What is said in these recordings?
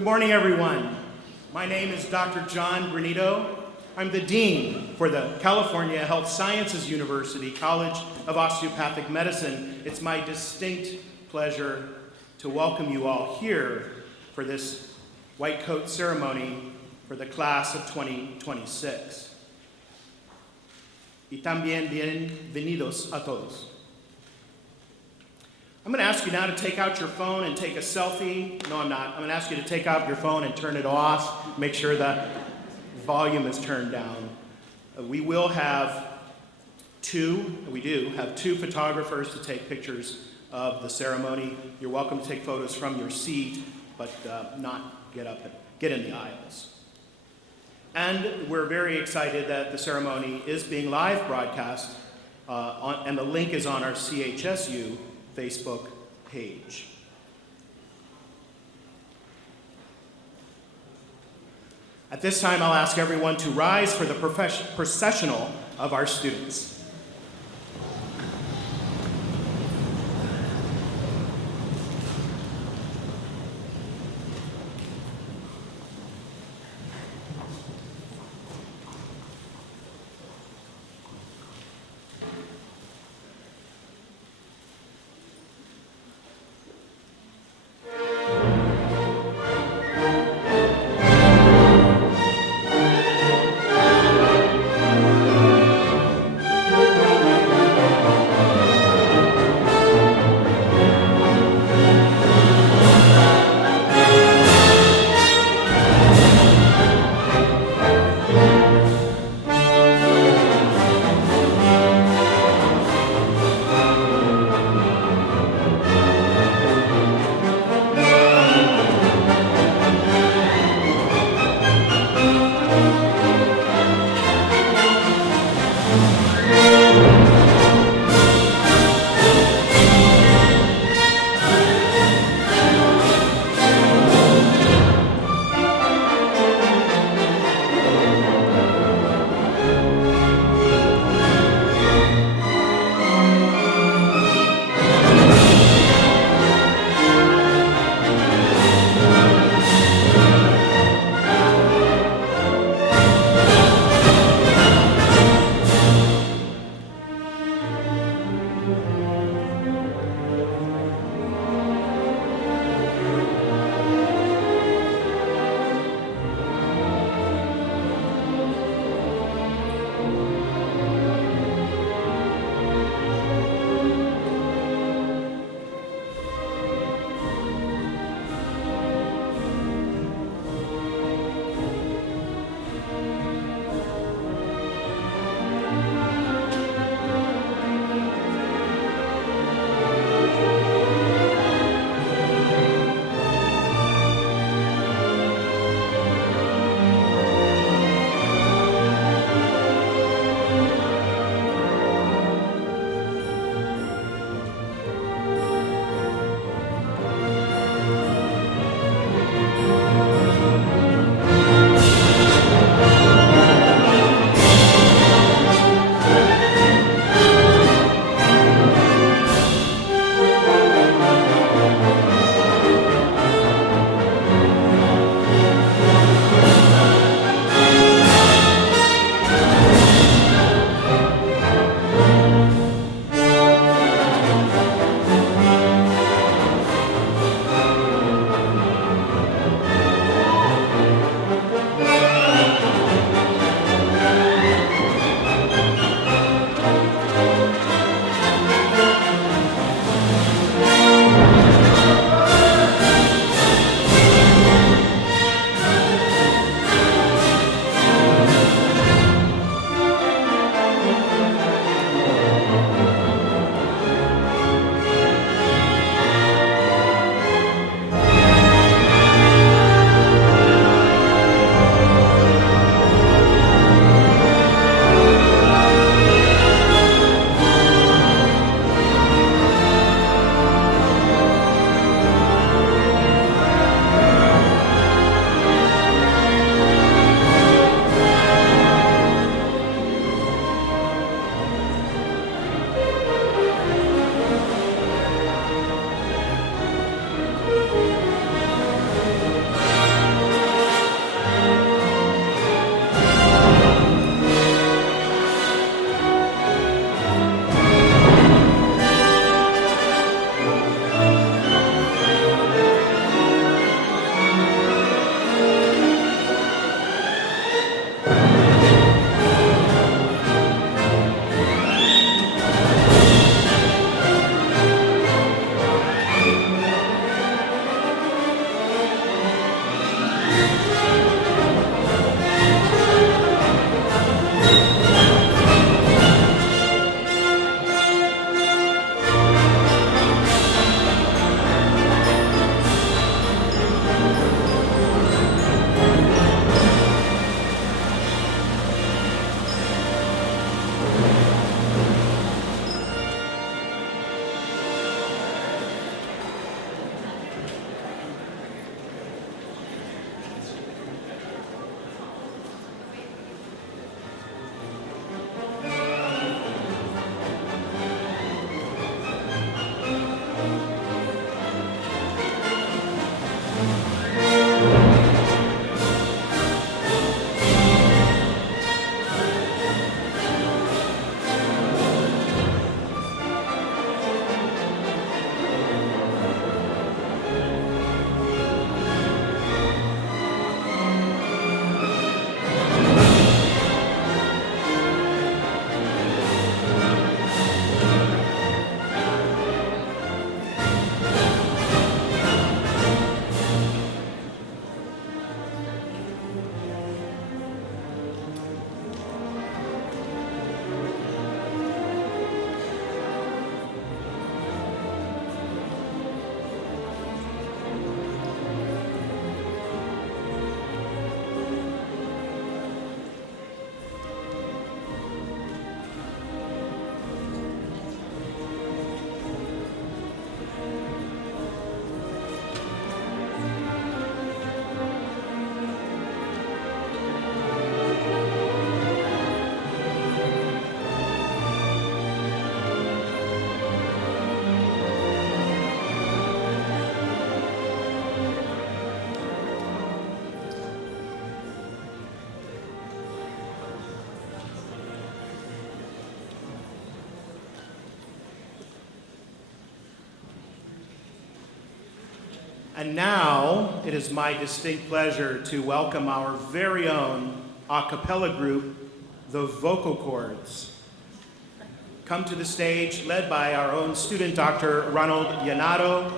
Good morning, everyone. My name is Dr. John Granito. I'm the Dean for the California Health Sciences University College of Osteopathic Medicine. It's my distinct pleasure to welcome you all here for this White Coat Ceremony for the class of 2026. Y también bienvenidos a todos. I'm going to ask you now to take out your phone and take a selfie. No, I'm not. I'm going to ask you to take out your phone and turn it off. Make sure the volume is turned down. We do have two photographers to take pictures of the ceremony. You're welcome to take photos from your seat, but not get up and get in the aisles. And we're very excited that the ceremony is being live broadcast, and the link is on our CHSU Facebook page. At this time, I'll ask everyone to rise for the processional of our students. And now it is my distinct pleasure to welcome our very own a cappella group, the Vocal Cords. Come to the stage, led by our own student, Dr. Ronald Yanato.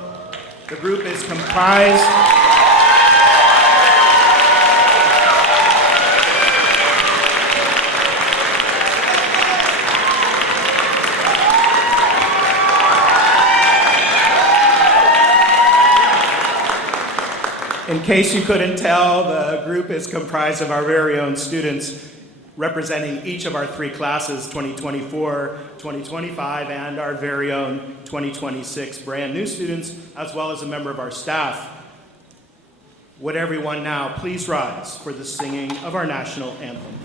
The group is comprised In case you couldn't tell, the group is comprised of our very own students representing each of our three classes, 2024, 2025, and our very own 2026 brand new students, as well as a member of our staff. Would everyone now please rise for the singing of our national anthem.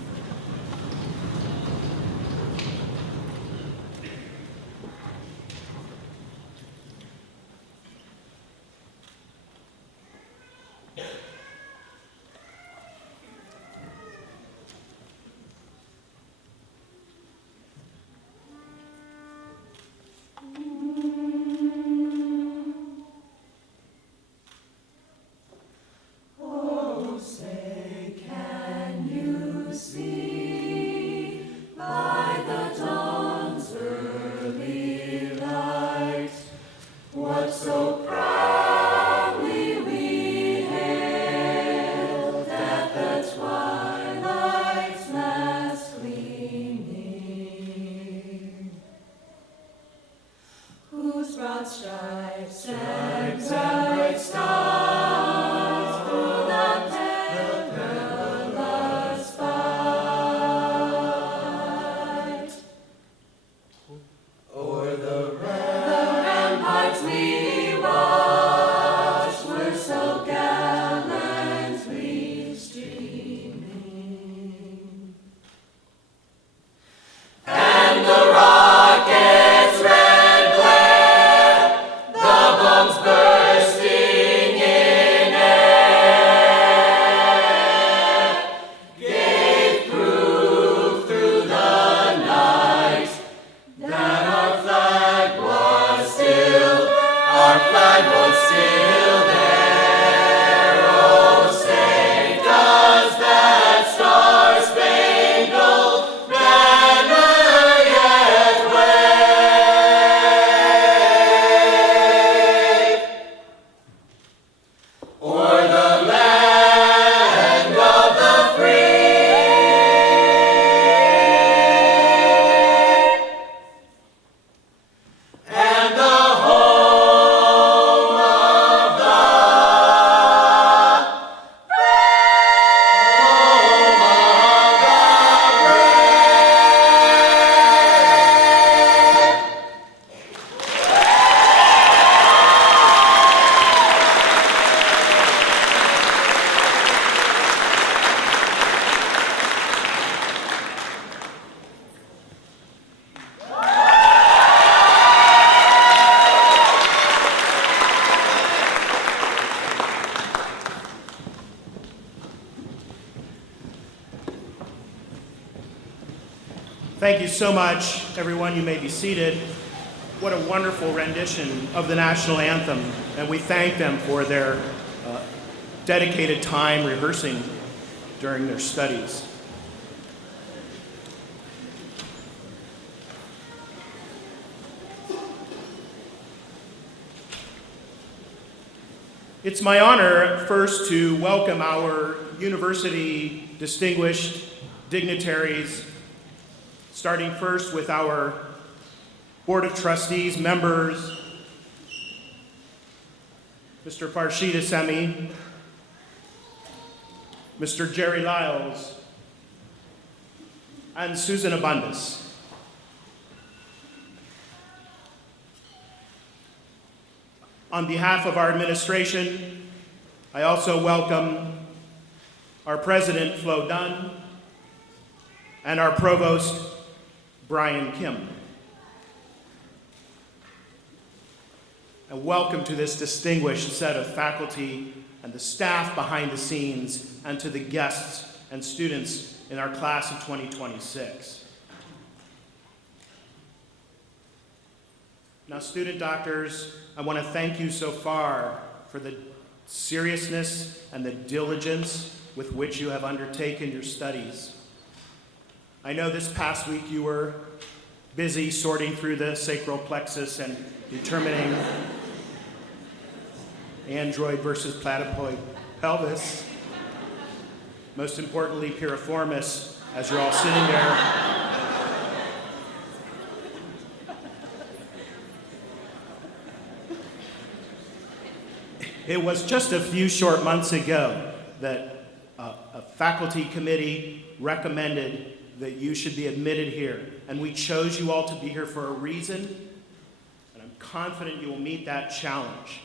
Thank you so much, everyone. You may be seated. What a wonderful rendition of the national anthem, and we thank them for their dedicated time rehearsing during their studies. It's my honor first to welcome our university distinguished dignitaries, starting first with our Board of Trustees members, Mr. Farshid Assemi, Mr. Jerry Lyles, and Susan Abundis. On behalf of our administration, I also welcome our President, Flo Dunn, and our Provost, Brian Kim. And welcome to this distinguished set of faculty and the staff behind the scenes, and to the guests and students in our class of 2026. Now, student doctors, I want to thank you so far for the seriousness, and the diligence with which you have undertaken your studies. I know this past week you were busy sorting through the sacral plexus and determining android versus platypoid pelvis. Most importantly, piriformis, as you're all sitting there. It was just a few short months ago that a faculty committee recommended that you should be admitted here. And we chose you all to be here for a reason, and I'm confident you will meet that challenge.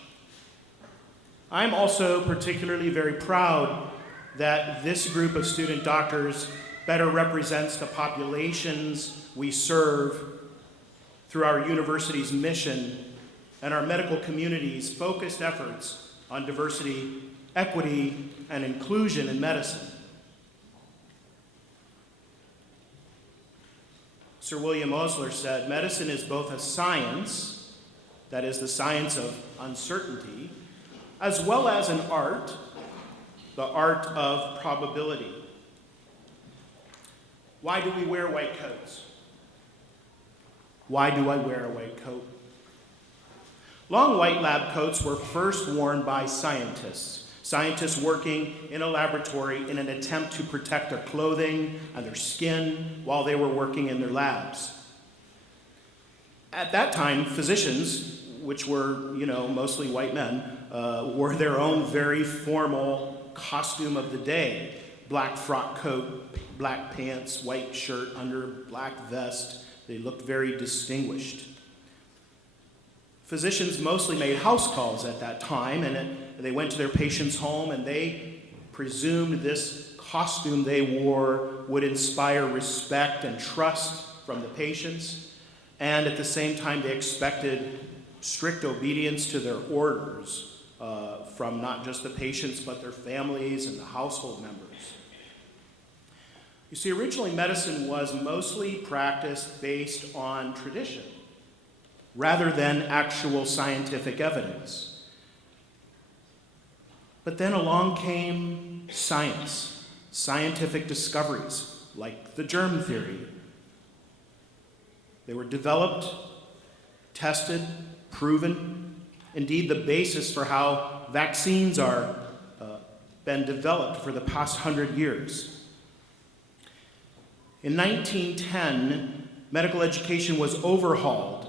I'm also particularly very proud that this group of student doctors better represents the populations we serve through our university's mission and our medical community's focused efforts on diversity, equity, and inclusion in medicine. Sir William Osler said, "Medicine is both a science, that is the science of uncertainty, as well as an art, the art of probability." Why do we wear white coats? Why do I wear a white coat? Long white lab coats were first worn by scientists working in a laboratory in an attempt to protect their clothing and their skin while they were working in their labs. At that time, physicians, which were, mostly white men, wore their own very formal costume of the day: black frock coat, black pants, white shirt under black vest. They looked very distinguished. Physicians mostly made house calls at that time, and they went to their patient's home, and they presumed this costume they wore would inspire respect and trust from the patients, and at the same time they expected strict obedience to their orders from not just the patients but their families and the household members. You see, originally medicine was mostly practiced based on tradition rather than actual scientific evidence. But then along came science, scientific discoveries like the germ theory. They were developed, tested, proven, indeed the basis for how vaccines are been developed for the past 100 years. In 1910, medical education was overhauled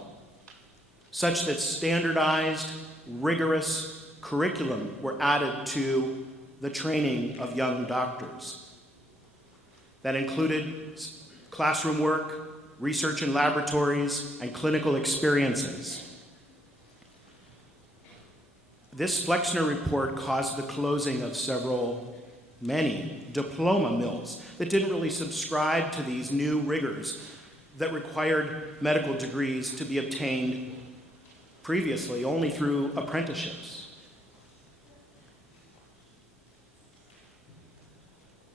such that standardized, rigorous curriculum were added to the training of young doctors. That included classroom work, research in laboratories, and clinical experiences. This Flexner report caused the closing of many diploma mills that didn't really subscribe to these new rigors that required medical degrees to be obtained previously only through apprenticeships.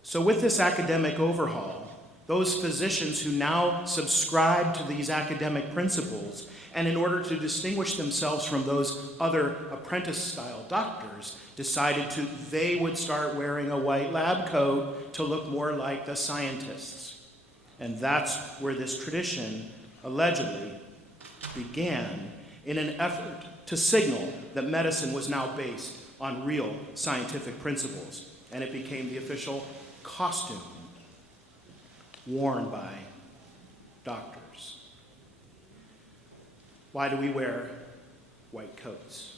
So with this academic overhaul, those physicians who now subscribe to these academic principles, and in order to distinguish themselves from those other apprentice-style doctors, decided they would start wearing a white lab coat to look more like the scientists. And that's where this tradition allegedly began, in an effort to signal that medicine was now based on real scientific principles, and it became the official costume worn by doctors. Why do we wear white coats?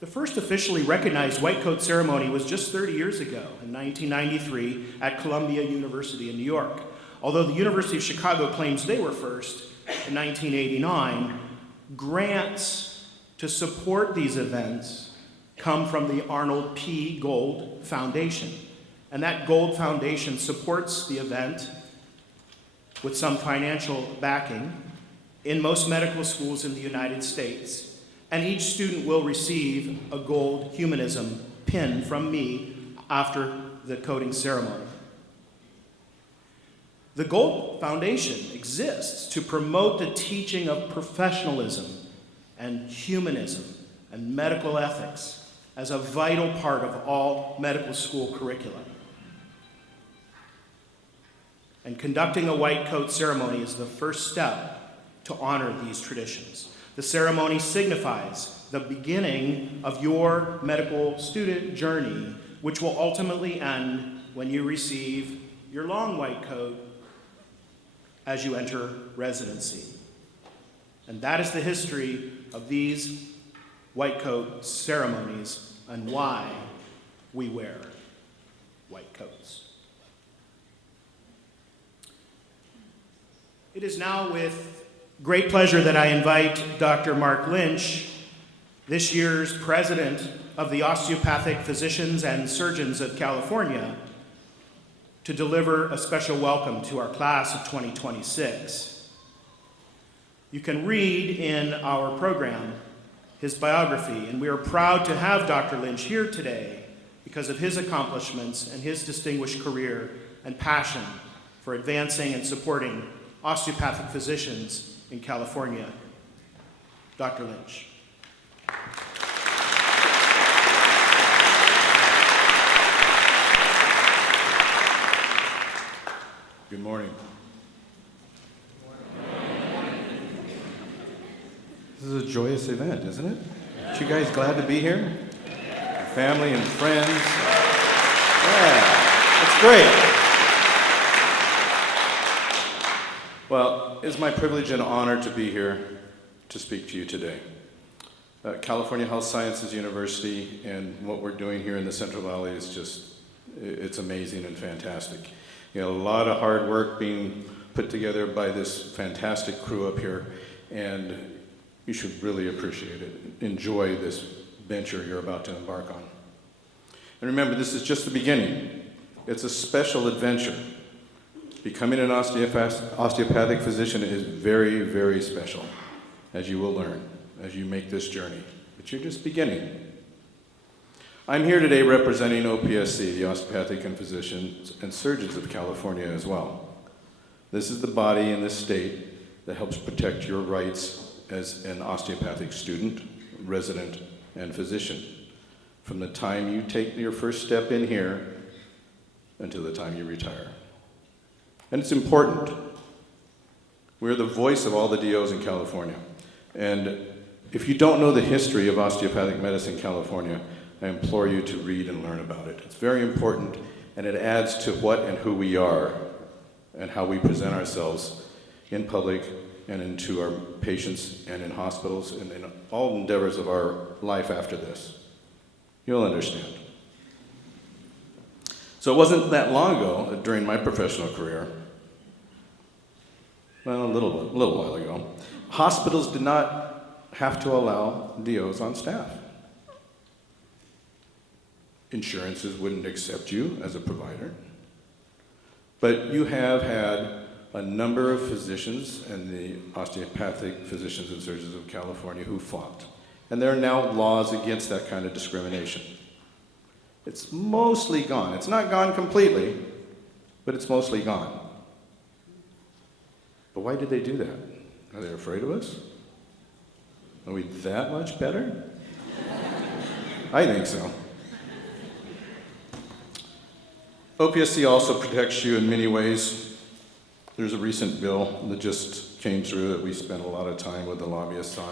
The first officially recognized white coat ceremony was just 30 years ago, in 1993, at Columbia University in New York. Although the University of Chicago claims they were first, in 1989, grants to support these events come from the Arnold P. Gold Foundation. And that Gold Foundation supports the event with some financial backing in most medical schools in the United States. And each student will receive a gold humanism pin from me after the coating ceremony. The Gold Foundation exists to promote the teaching of professionalism and humanism and medical ethics as a vital part of all medical school curricula. And conducting a white coat ceremony is the first step to honor these traditions. The ceremony signifies the beginning of your medical student journey, which will ultimately end when you receive your long white coat as you enter residency. And that is the history of these white coat ceremonies and why we wear white coats. It is now with great pleasure that I invite Dr. Mark Lynch, this year's president of the Osteopathic Physicians and Surgeons of California, to deliver a special welcome to our class of 2026. You can read in our program his biography, and we are proud to have Dr. Lynch here today because of his accomplishments and his distinguished career and passion for advancing and supporting osteopathic physicians in California. Dr. Lynch. Good morning. This is a joyous event, isn't it? Aren't you guys glad to be here? Your family and friends. Yeah, it's great. Well, it's my privilege and honor to be here to speak to you today. California Health Sciences University and what we're doing here in the Central Valley is just, it's amazing and fantastic. You know, a lot of hard work being put together by this fantastic crew up here, and you should really appreciate it. Enjoy this venture you're about to embark on. And remember, this is just the beginning. It's a special adventure. Becoming an osteopathic physician is very, very special, as you will learn, as you make this journey. But you're just beginning. I'm here today representing OPSC, the Osteopathic and Physicians and Surgeons of California as well. This is the body in this state that helps protect your rights as an osteopathic student, resident, and physician, from the time you take your first step in here until the time you retire. And it's important. We're the voice of all the DOs in California. And if you don't know the history of osteopathic medicine in California, I implore you to read and learn about it. It's very important, and it adds to what and who we are and how we present ourselves in public and into our patients and in hospitals and in all endeavors of our life after this. You'll understand. So it wasn't that long ago, during my professional career, well, a little while ago, hospitals did not have to allow DOs on staff. Insurances wouldn't accept you as a provider. But you have had a number of physicians and the Osteopathic Physicians and Surgeons of California who fought. And there are now laws against that kind of discrimination. It's mostly gone. It's not gone completely, but it's mostly gone. But why did they do that? Are they afraid of us? Are we that much better? I think so. OPSC also protects you in many ways. There's a recent bill that just came through that we spent a lot of time with the lobbyists on.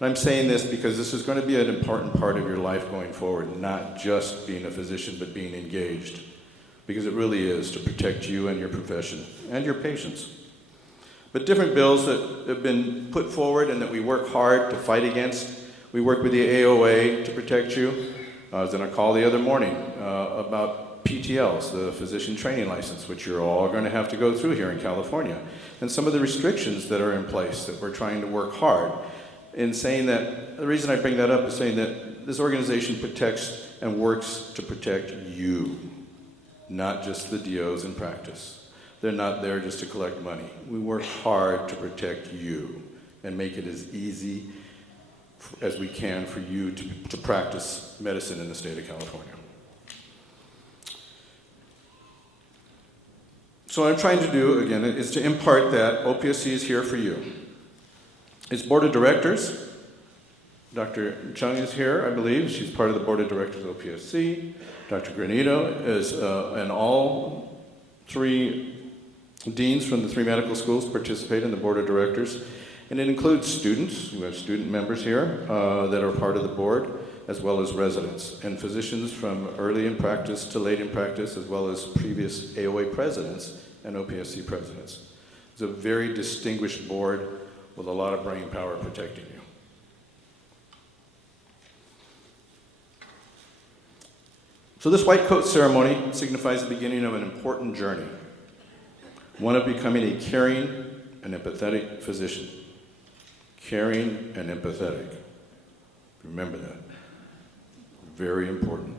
And I'm saying this because this is going to be an important part of your life going forward, not just being a physician, but being engaged. Because it really is to protect you and your profession and your patients. But different bills that have been put forward and that we work hard to fight against. We work with the AOA to protect you. I was on a call the other morning about PTLs, the physician training license, which you're all going to have to go through here in California. And some of the restrictions that are in place that we're trying to work hard in saying that, the reason I bring that up is saying that this organization protects and works to protect you, not just the DOs in practice. They're not there just to collect money. We work hard to protect you and make it as easy as we can for you to practice medicine in the state of California. So what I'm trying to do, again, is to impart that OPSC is here for you. Its board of directors Dr. Chung is here, I believe. She's part of the board of directors of OPSC. Dr. Granito is, and all three deans from the three medical schools participate in the board of directors. And it includes students, we have student members here that are part of the board, as well as residents, and physicians from early in practice to late in practice, as well as previous AOA presidents and OPSC presidents. It's a very distinguished board with a lot of brain power protecting you. So this white coat ceremony signifies the beginning of an important journey, one of becoming a caring and empathetic physician. Caring and empathetic. Remember that. Very important.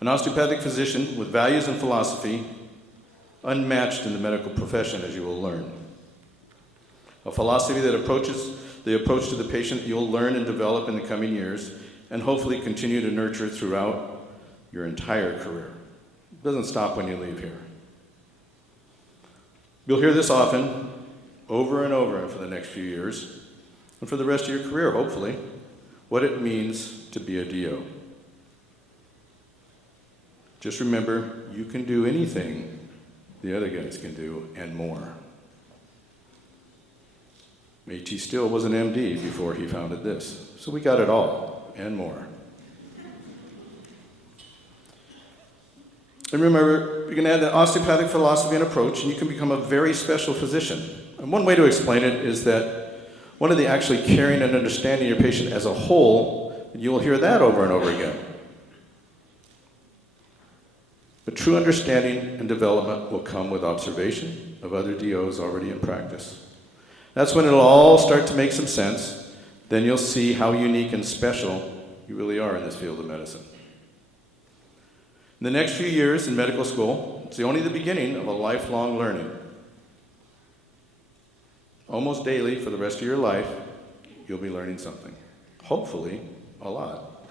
An osteopathic physician with values and philosophy unmatched in the medical profession, as you will learn. A philosophy that approaches the approach to the patient you'll learn and develop in the coming years, and hopefully continue to nurture throughout your entire career. It doesn't stop when you leave here. You'll hear this often, over and over for the next few years, and for the rest of your career, hopefully, what it means to be a DO. Just remember, you can do anything the other guys can do, and more. A.T. Still was an MD before he founded this, so we got it all, and more. And remember, you can add the osteopathic philosophy and approach, and you can become a very special physician. And one way to explain it is that one of the actually caring and understanding your patient as a whole, and you'll hear that over and over again. But true understanding and development will come with observation of other DOs already in practice. That's when it'll all start to make some sense. Then you'll see how unique and special you really are in this field of medicine. In the next few years in medical school, it's only the beginning of a lifelong learning. Almost daily for the rest of your life, you'll be learning something. Hopefully, a lot.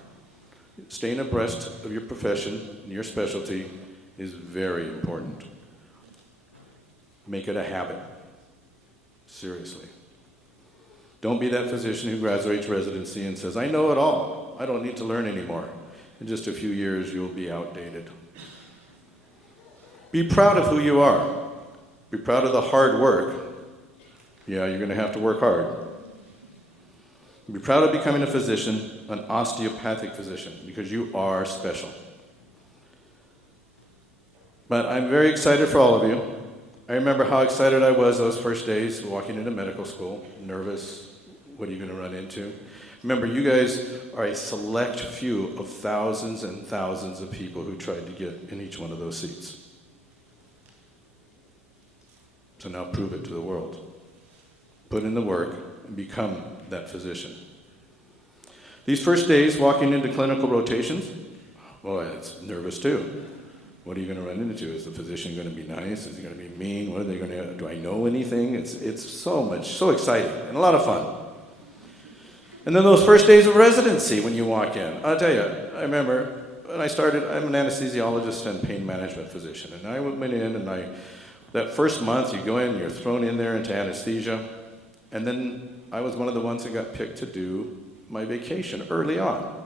Staying abreast of your profession and your specialty is very important. Make it a habit. Seriously. Don't be that physician who graduates residency and says, I know it all. I don't need to learn anymore. In just a few years, you'll be outdated. Be proud of who you are. Be proud of the hard work. Yeah, you're going to have to work hard. Be proud of becoming a physician, an osteopathic physician, because you are special. But I'm very excited for all of you. I remember how excited I was those first days walking into medical school, nervous. What are you going to run into? Remember, you guys are a select few of thousands and thousands of people who tried to get in each one of those seats. So now prove it to the world. Put in the work and become that physician. These first days walking into clinical rotations, well, it's nervous too. What are you going to run into? Is the physician going to be nice? Is he going to be mean? What are they going to, do I know anything? It's so exciting and a lot of fun. And then those first days of residency when you walk in, I'll tell you, I remember when I started, I'm an anesthesiologist and pain management physician. And I went in and that first month you go in, you're thrown in there into anesthesia. And then I was one of the ones that got picked to do my vacation early on.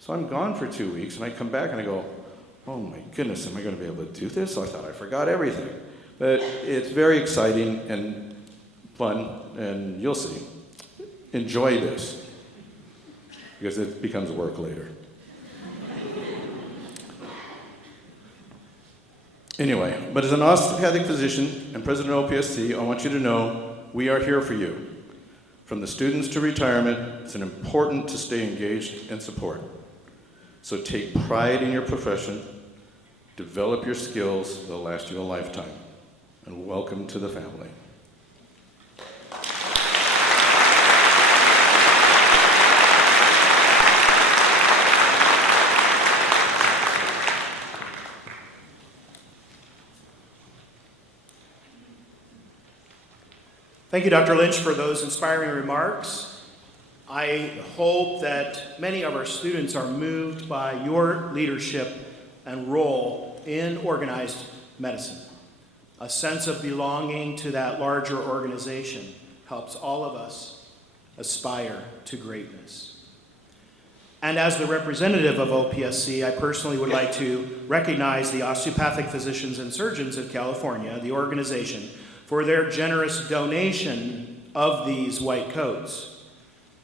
So I'm gone for 2 weeks and I come back and I go, oh my goodness, am I going to be able to do this? I thought I forgot everything. But it's very exciting and fun, and you'll see. Enjoy this, because it becomes work later. Anyway, but as an osteopathic physician and president of OPSC, I want you to know we are here for you. From the students to retirement, it's important to stay engaged and support. So take pride in your profession, develop your skills, they'll last you a lifetime. And welcome to the family. Thank you, Dr. Lynch, for those inspiring remarks. I hope that many of our students are moved by your leadership and role in organized medicine. A sense of belonging to that larger organization helps all of us aspire to greatness. And as the representative of OPSC, I personally would like to recognize the Osteopathic Physicians and Surgeons of California, the organization, for their generous donation of these white coats.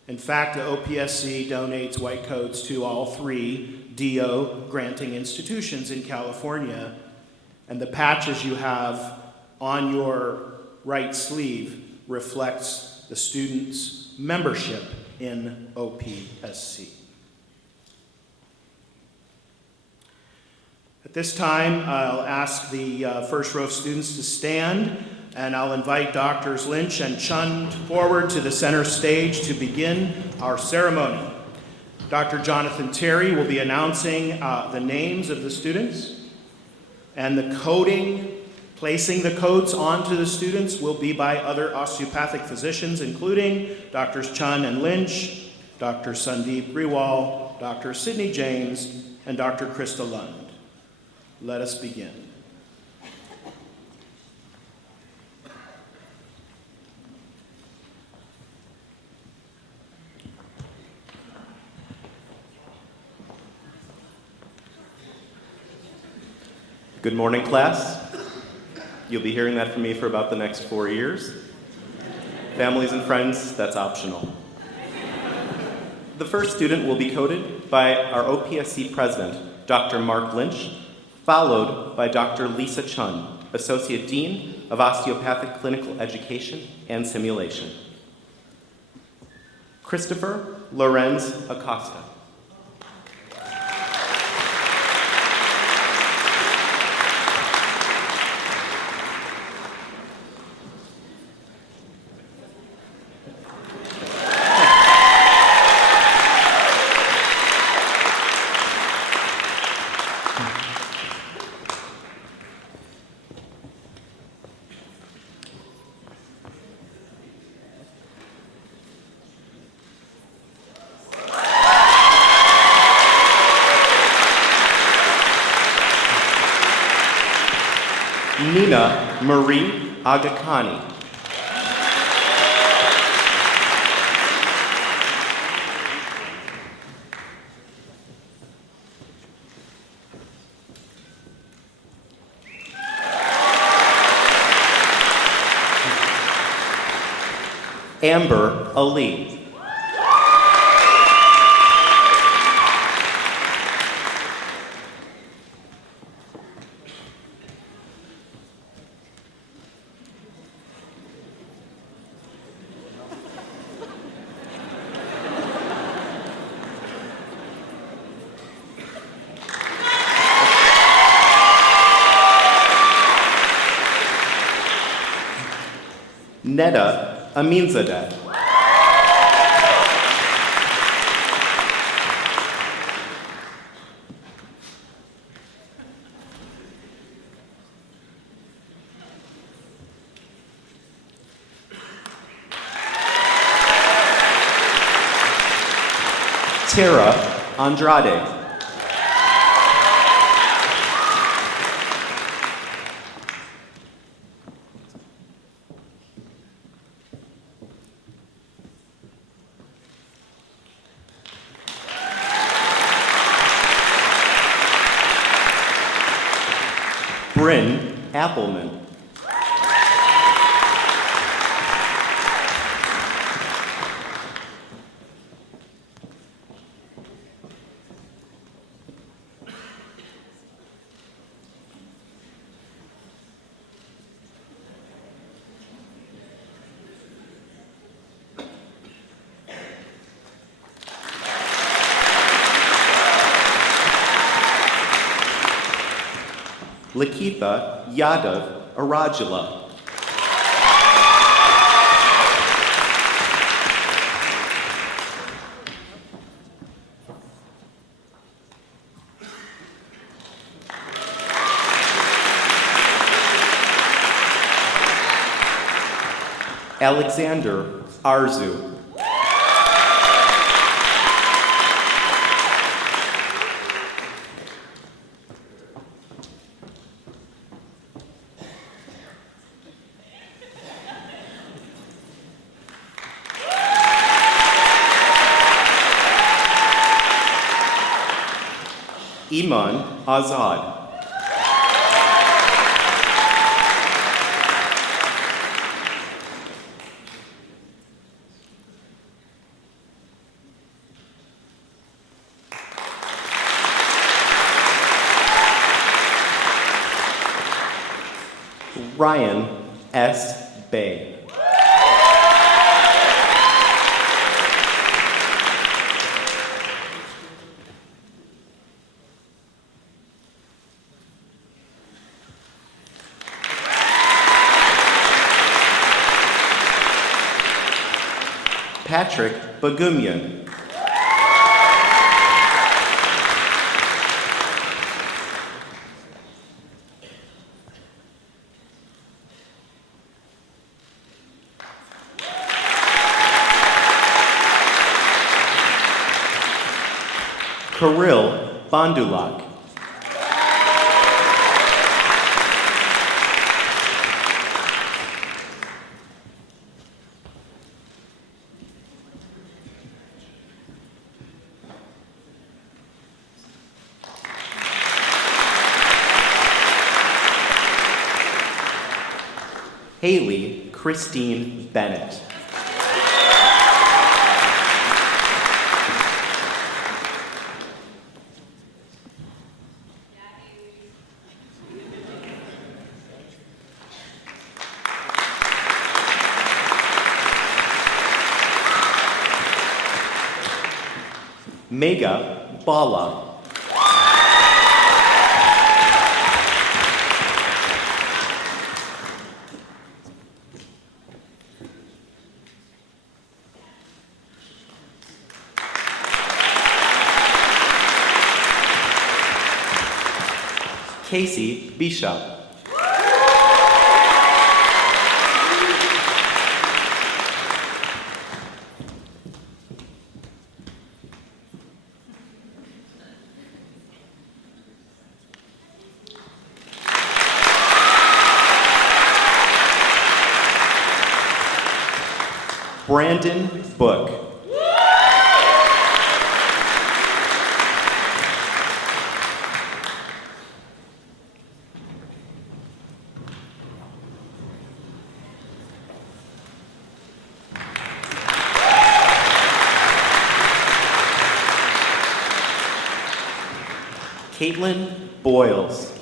In fact, the OPSC donates white coats to all 3 DO granting institutions in California, and the patches you have on your right sleeve reflects the students' membership in OPSC. At this time, I'll ask the first row of students to stand, and I'll invite Drs. Lynch and Chun forward to the center stage to begin our ceremony. Dr. Jonathan Terry will be announcing the names of the students, and the coding, placing the coats onto the students, will be by other osteopathic physicians, including Drs. Chun and Lynch, Dr. Sandeep Grewal, Dr. Sidney James, and Dr. Krista Lund. Let us begin. Good morning, class. You'll be hearing that from me for about the next 4 years. Families and friends, that's optional. The first student will be coded by our OPSC president, Dr. Mark Lynch, followed by Dr. Lisa Chun, Associate Dean of Osteopathic Clinical Education and Simulation. Christopher Lorenz Acosta. Nina Marie Agakani. Amber Ali. Neda Aminzadeh. Tara Andrade. Bryn Appleman. Lakitha Yadav Arajula. Alexander Arzu. Iman Azad. Ryan S. Bay. Patrick Bagumyan. Kirill Bandulak. Haley Christine Bennett. Mega Bala. Casey Bishop. Brandon Book. Caitlin Boyles.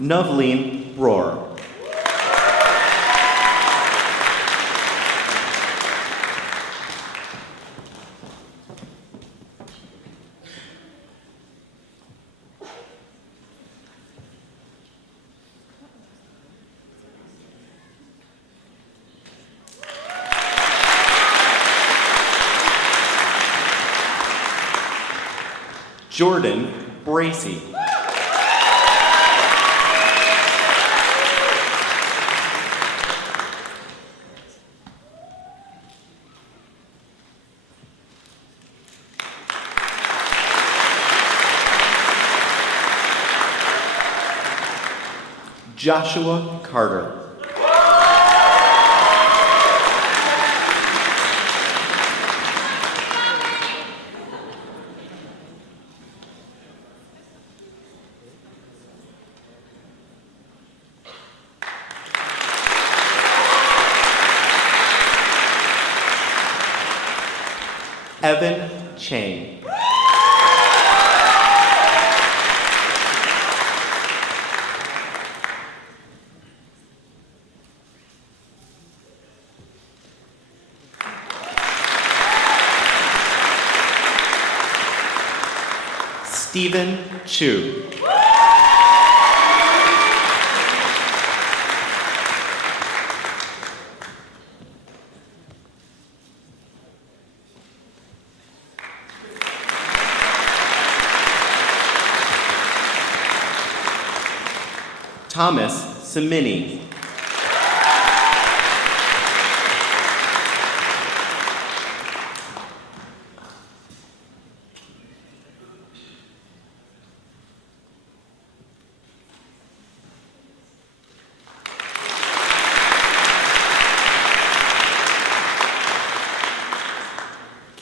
Novleen Rohr. Jordan Bracey. Joshua Carter. Evan Chang. Stephen Chu. Thomas Semini.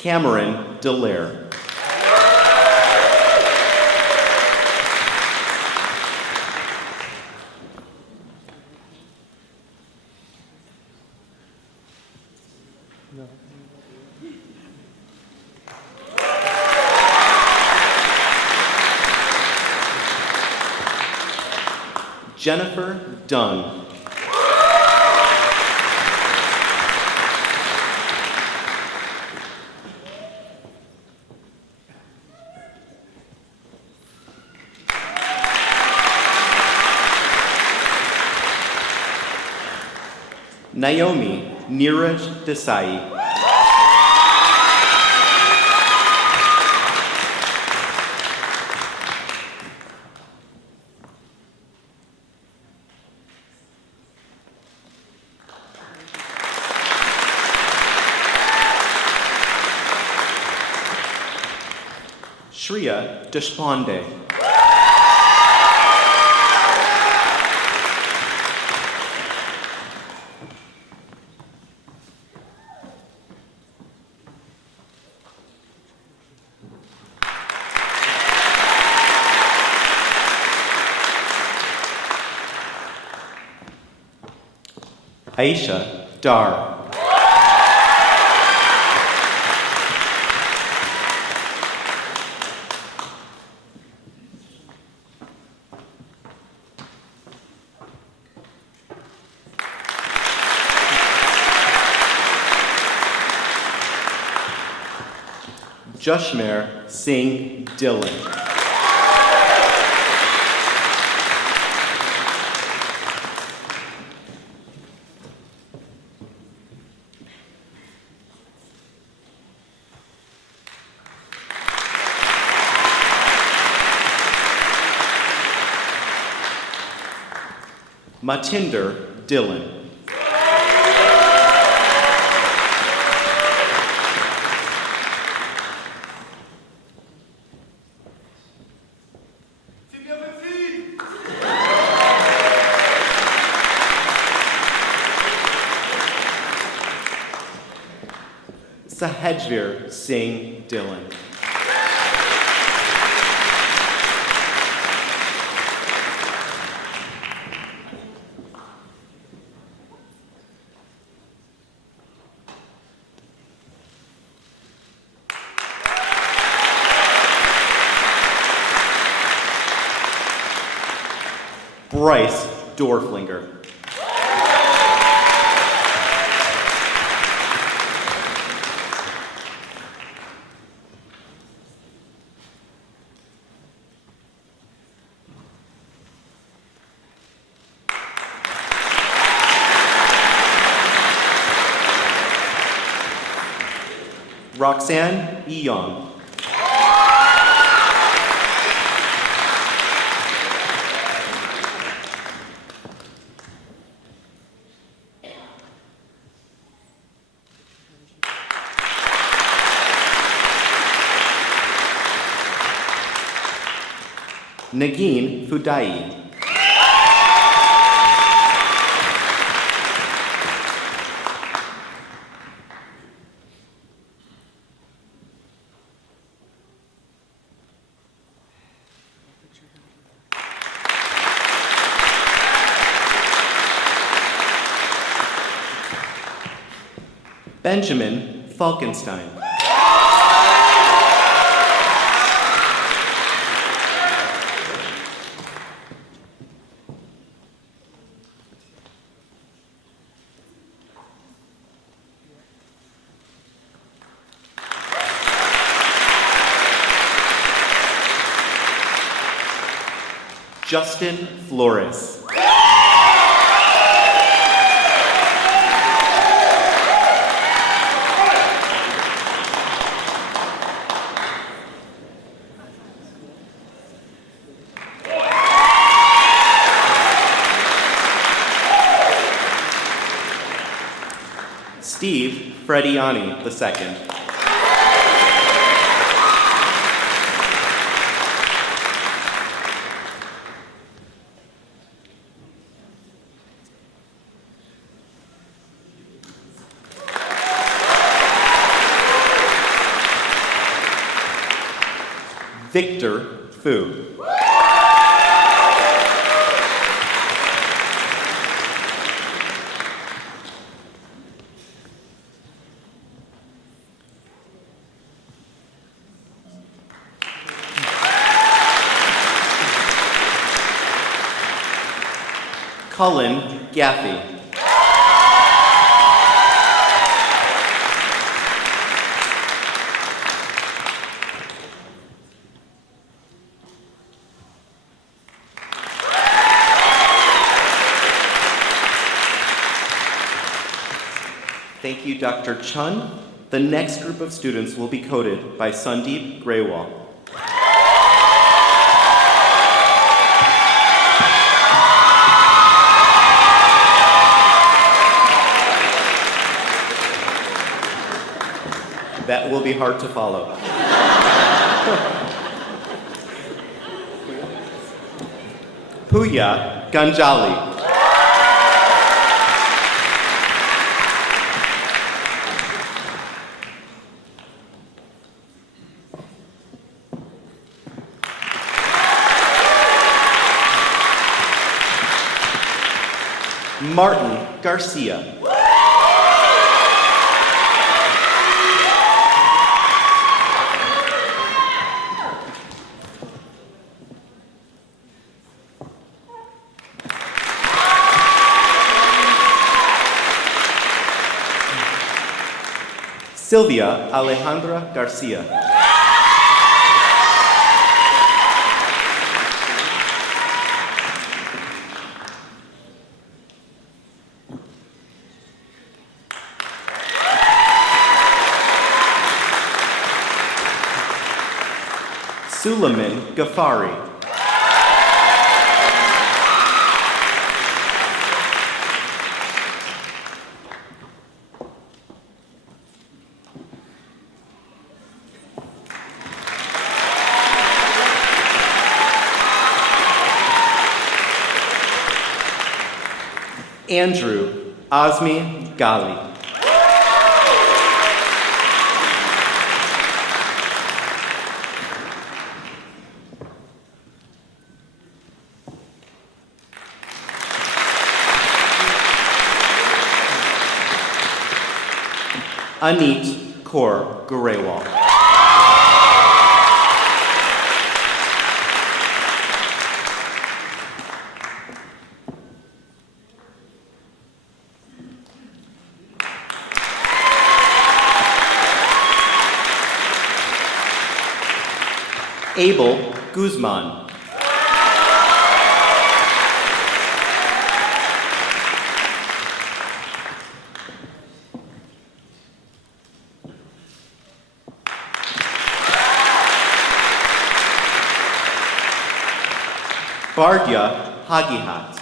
Cameron Delaire. Jennifer Dunn. Naomi Neeraj Desai. Shreya Deshpande. Aisha Dar. Jushmer Singh Dillon. Matinder Dillon. Sahajvir Singh Dillon. Bryce Dorflinger. Roxanne Eon. Nagin Fudai. Benjamin Falkenstein. Justin Flores. Steve Frediani II. Victor Fu. Cullen Gaffey. Thank you, Dr. Chun. The next group of students will be coated by Sandeep Grewal. That will be hard to follow. Puya Ganjali. Martin Garcia. Sylvia Alejandra Garcia. Suleiman Ghaffari. Andrew Azmi Gali. Anit Kaur Gurewal. Abel Guzman. Bardya Hagihat.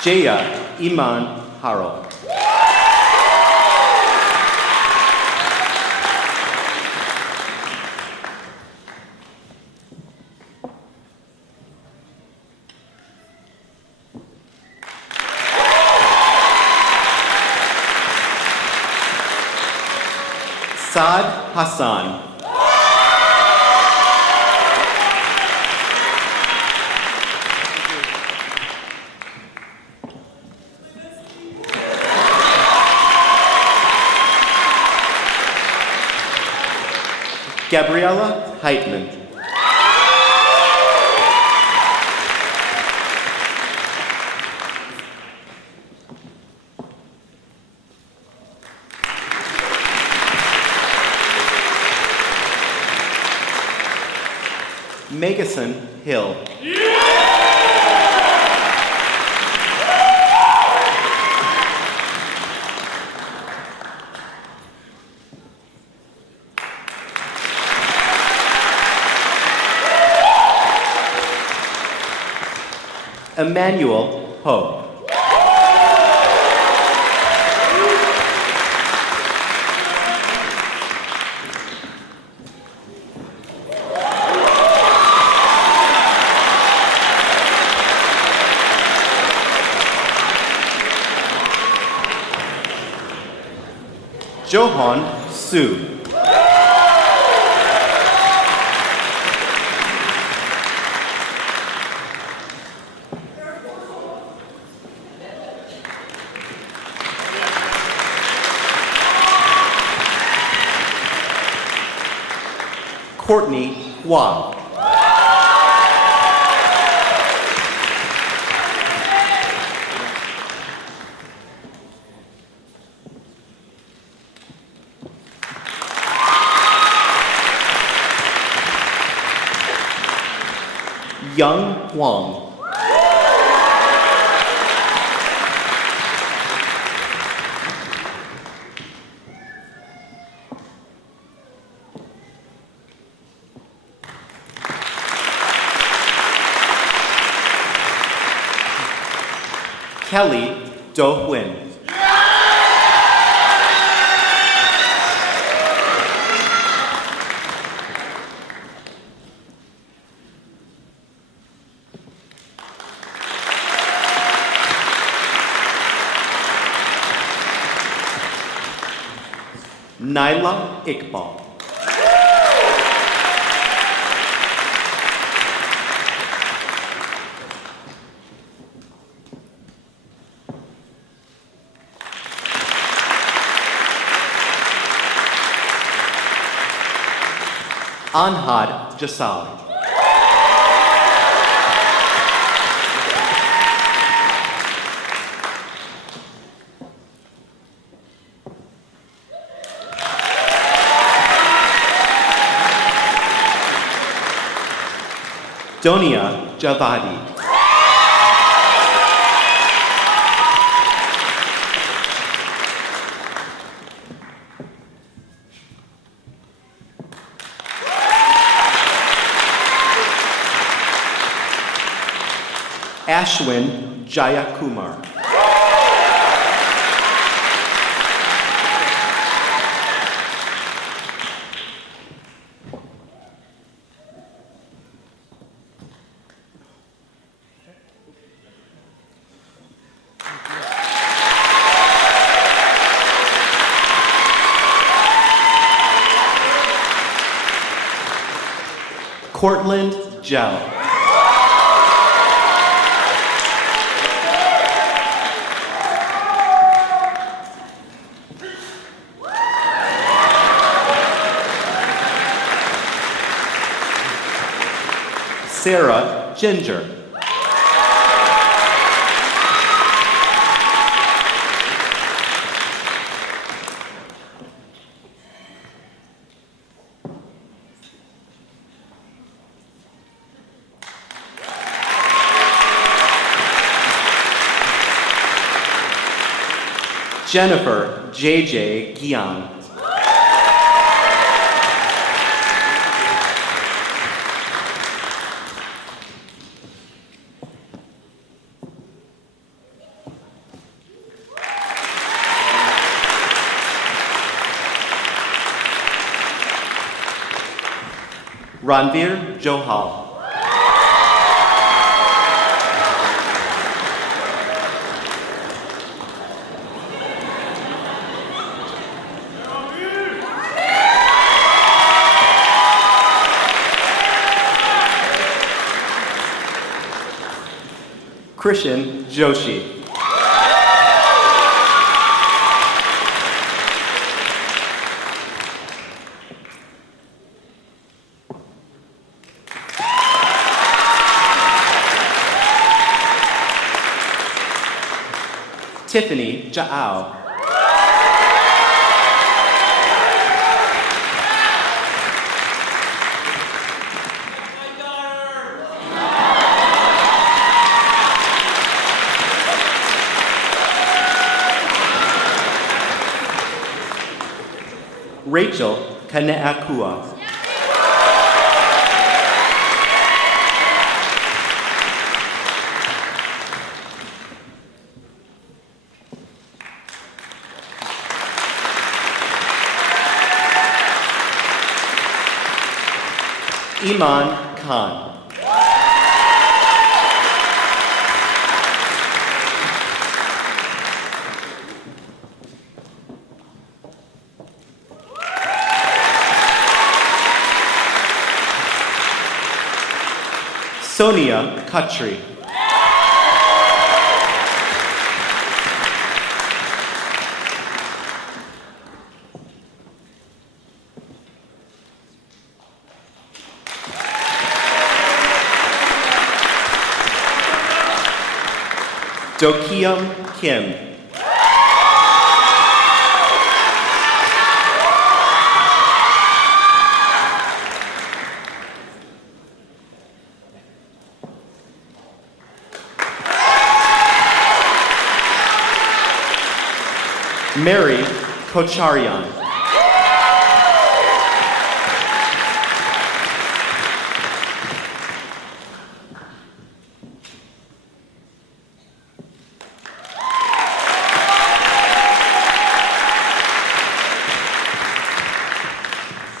Jaya Iman Harel. Saad Hassan. Gabriella Heitman. Megason Hill. Emmanuel Ho. Johan Su. Courtney Hua. Young Huang. Kelly Do Huyn. Naila Iqbal. Anhad Jasal. Donia Javadi. Ashwin Jayakumar. Cortland Gel. Sarah Ginger. Jennifer JJ Guian. Ranveer Johal. Krishan Joshi. Tiffany Ja'ao. Rachel Kaneakua. Iman Khan. Sonia Khatri. Dokium Kim. Mary Kocharian.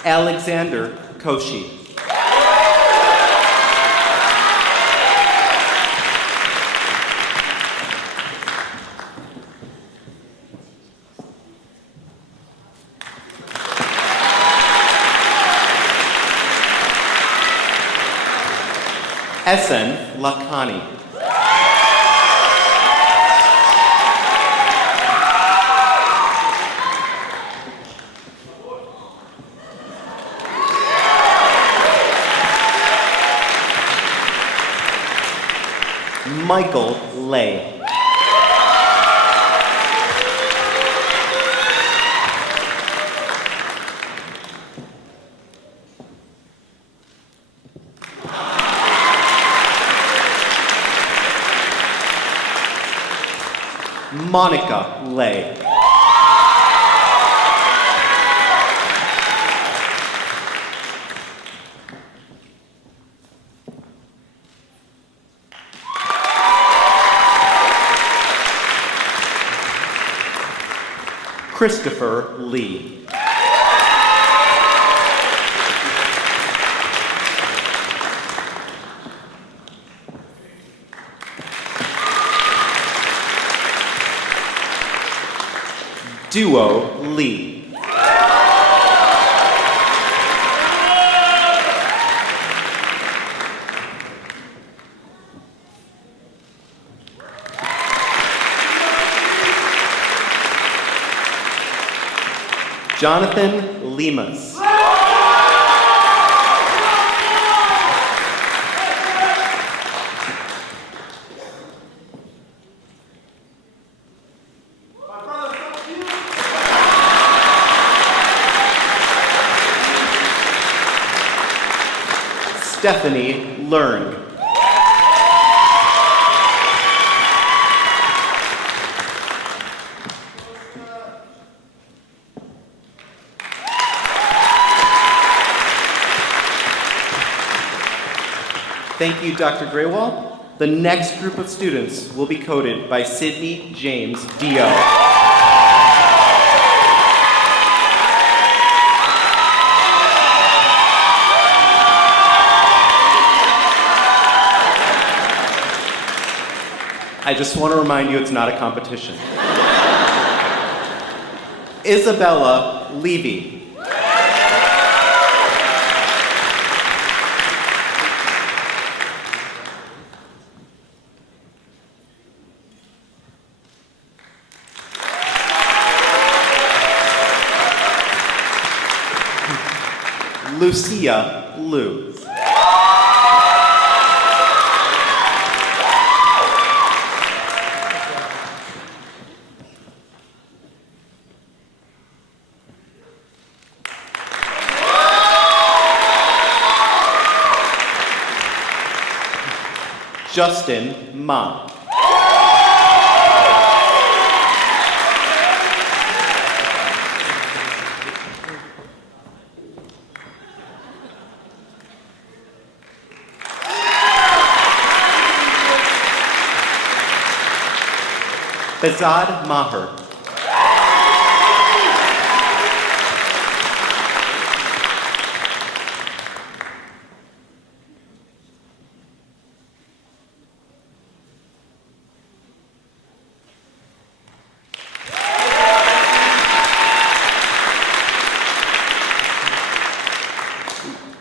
Alexander Koshi. Esen Lakhani. Michael Lay. Monica Lay. Christopher Lee. Duo Lee. Jonathan Lemus. Stephanie Learn. Thank you, Dr. Graywall. The next group of students will be coded by Sydney James Dio. I just want to remind you it's not a competition. Isabella Levy. Lucia Liu. Justin Ma. Azad Maher.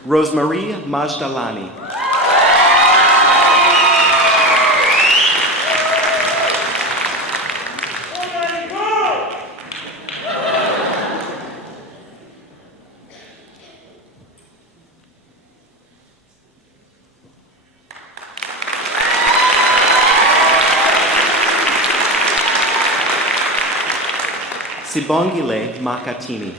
Rosemarie Majdalani. Sibongile Makatini.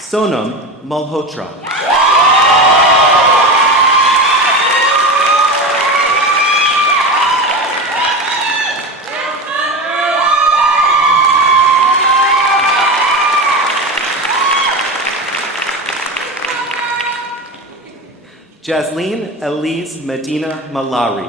Sonam Malhotra. Jasleen Elise Medina Malari.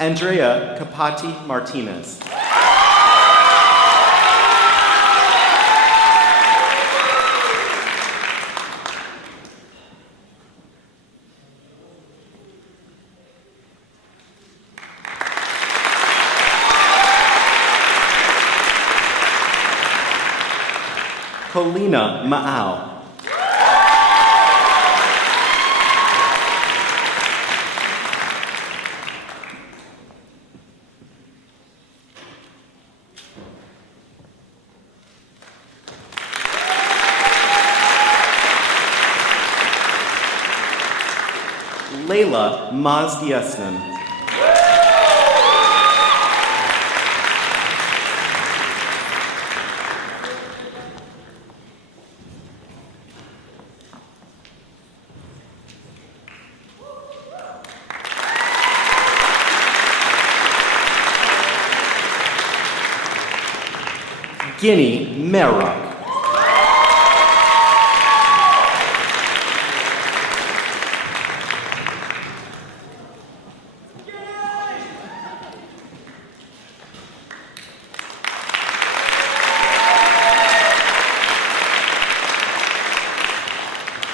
Andrea Capati Martinez. Colina Maau. Layla Mazdiesnan. Guinea Merak.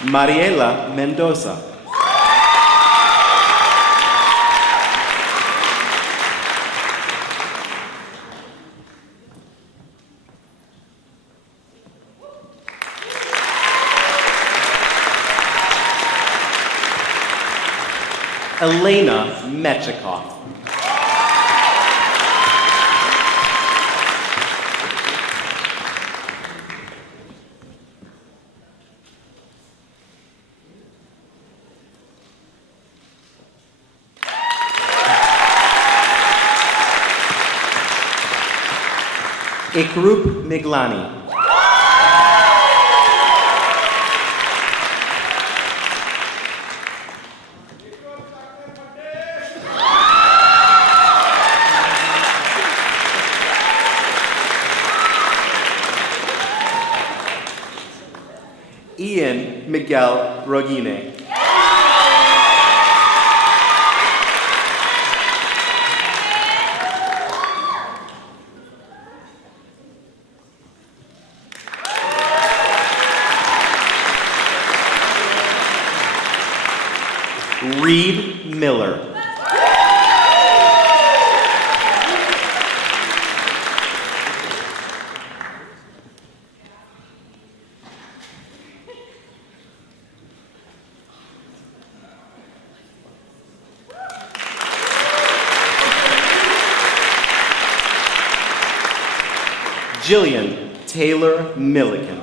Mariela Mendoza. Elena Mechikov. Ikrup Miglani. Ian Miguel Rogine. Reed Miller. Jillian Taylor Milliken.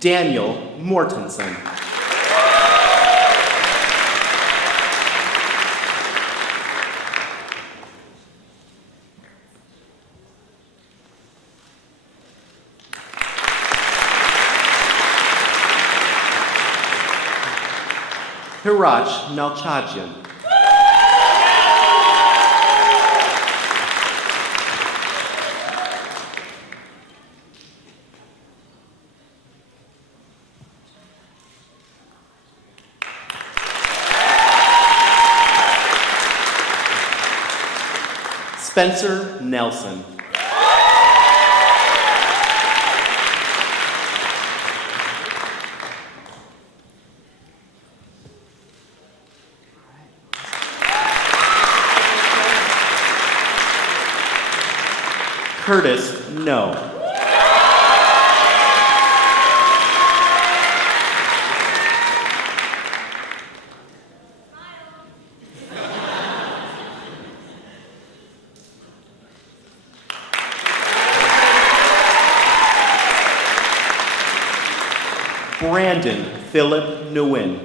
Daniel Mortensen. Hiraj Nalchadjian. Spencer Nelson. Curtis No. Brandon Philip Nguyen.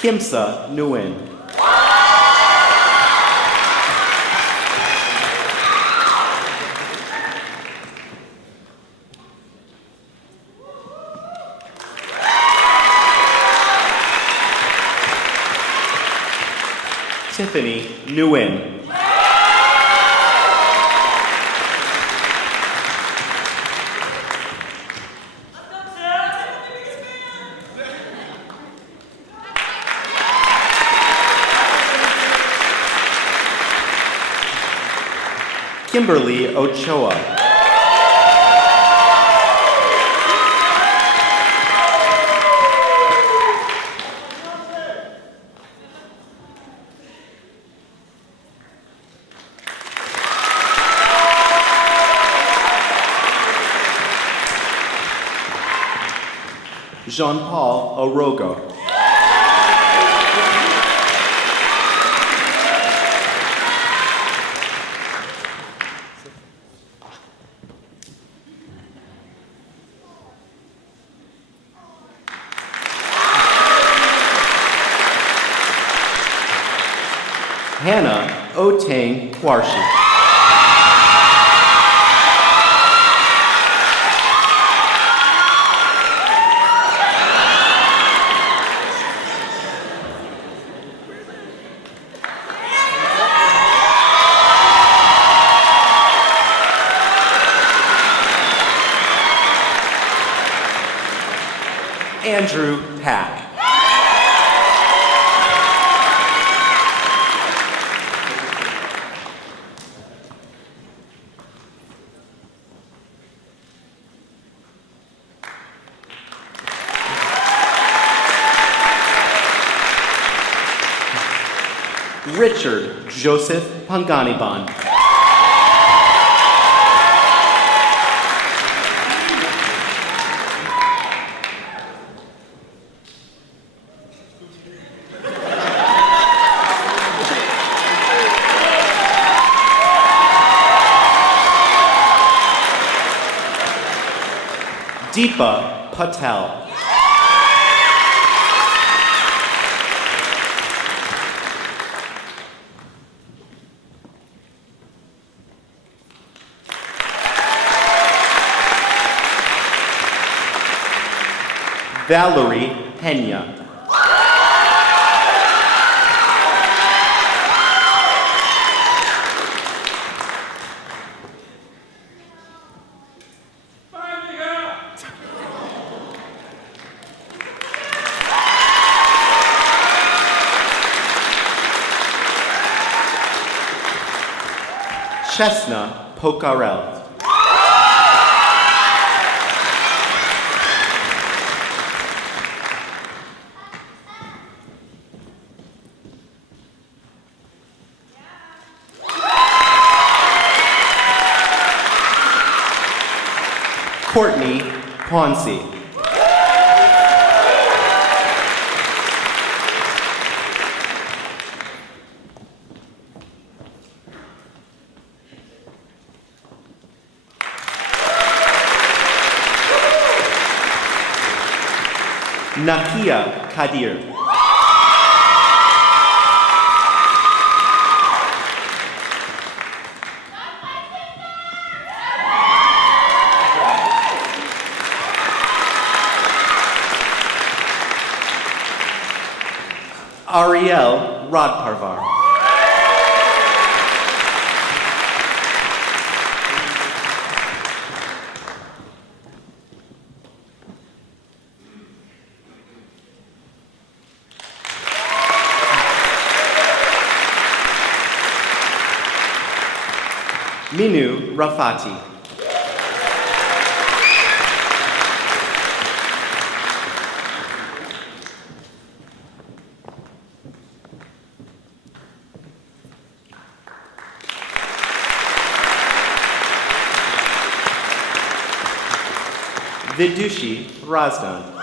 Kimsa Nguyen. Tiffany Nguyen. Kimberly Ochoa. Jean-Paul Orogo. Hannah Otang Kwarshi. Andrew Pack. Richard Joseph Panganiban. Deepa Patel. Valerie Pena. Chesna Pocarel. Courtney Ponce. Nakia Kadir. Rod Parvar. Minu Rafati. Vidushi Razdan.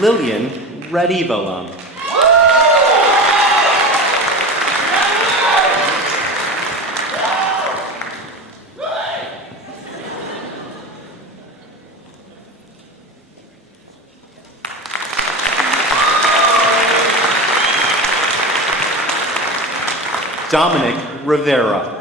Lillian Redivalam. Dominic Rivera.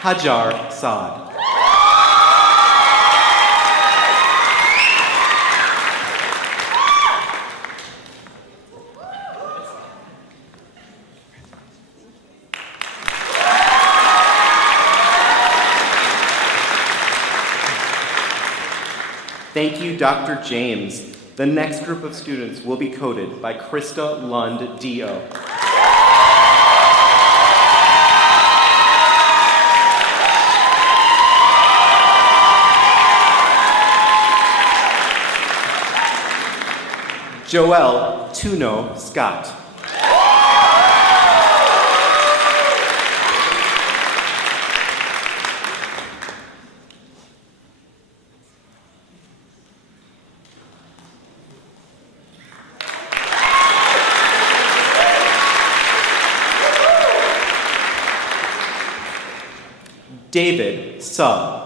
Hajar Saad. Thank you, Dr. James. The next group of students will be coded by Krista Lund, D.O. Joelle Tuno Scott. David Sub.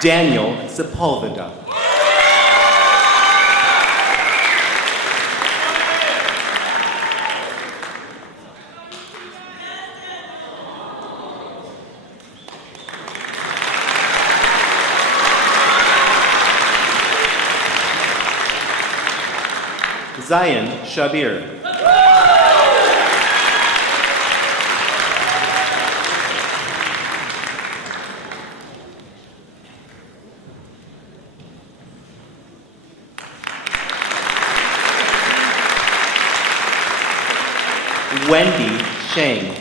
Daniel Sepulveda. Zion Shabir. Wendy Shang.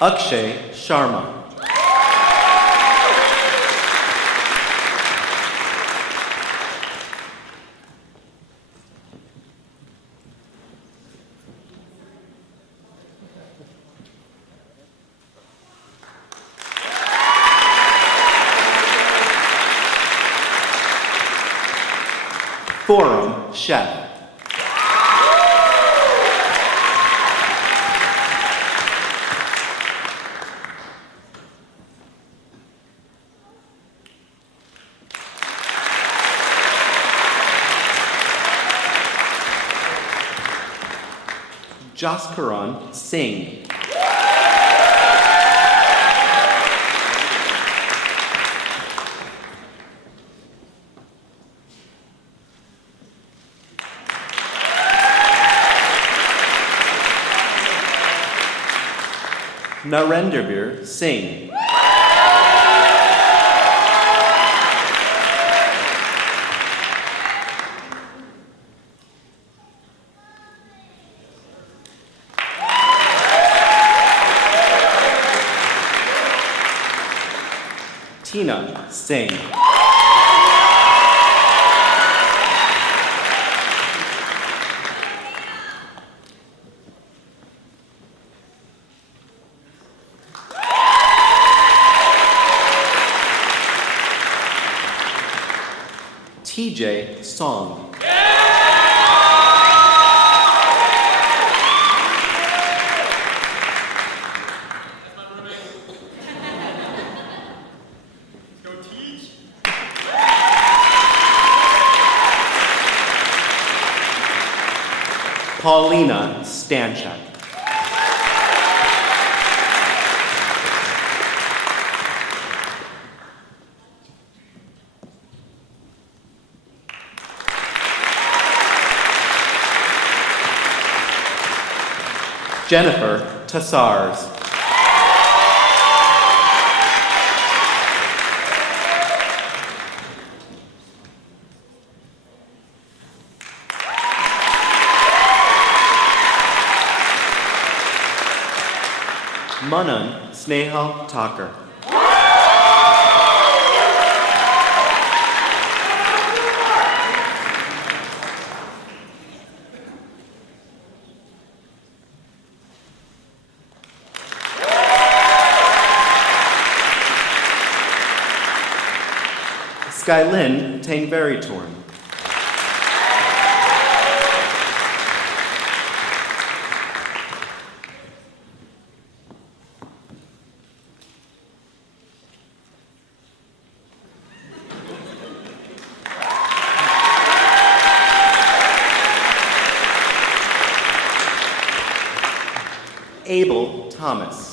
Akshay Sharma. Forum Chef. Jaskaran Singh. Narendra Singh. Tina Singh. TJ Song. Paulina Stanchak. Jennifer Tassars. Manan Snehal Thakur. Skylin Tangveritorn. Abel Thomas.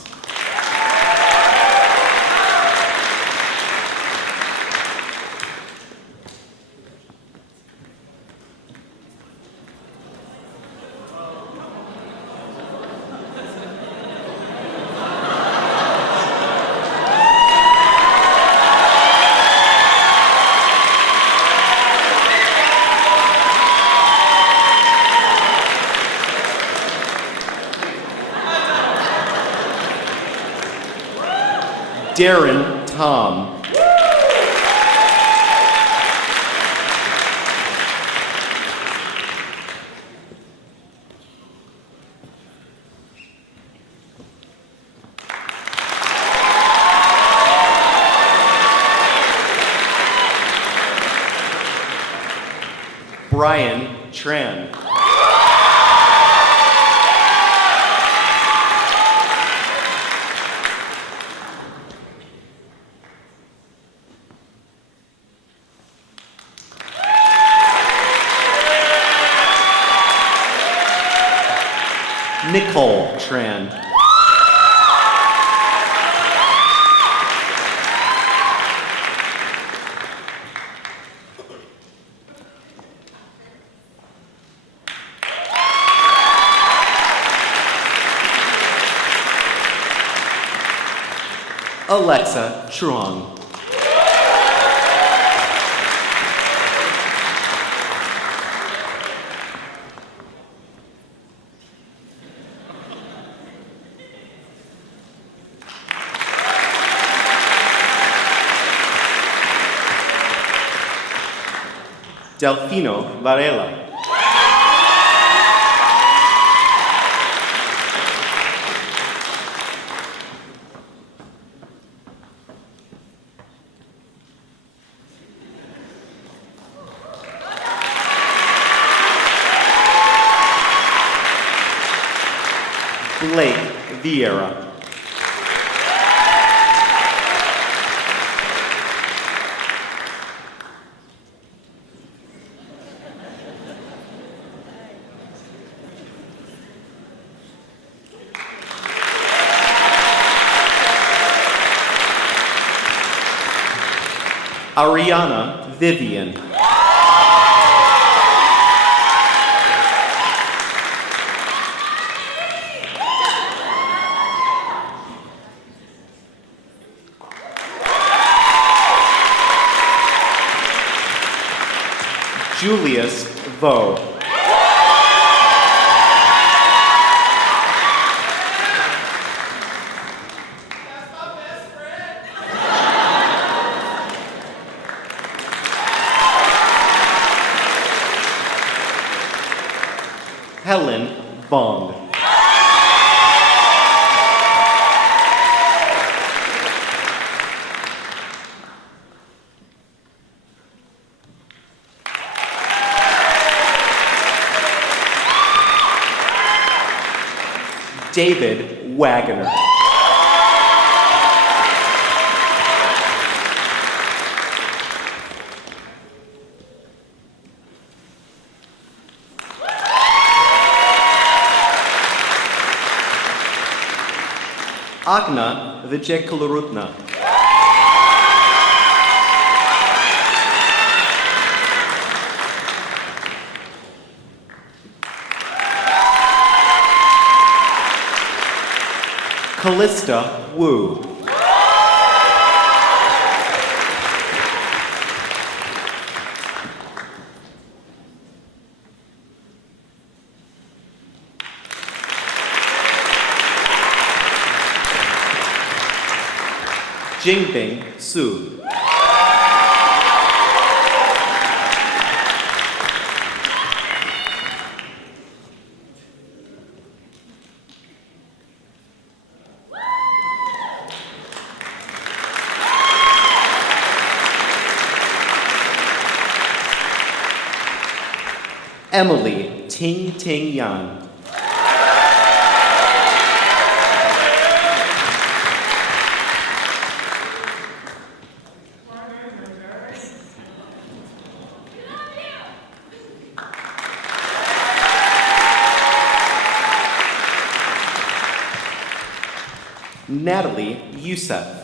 Darren Tom. Brian Tran. Nicole Tran. Alexa Truong. Delfino Varela. Blake Vieira. Ariana Vivian. Julius Vo. Helen Vong. David Wagoner. Agna Vijayakulurutna. Callista Wu. Jingbing Su. Emily Ting Ting Yan. Natalie Youssef.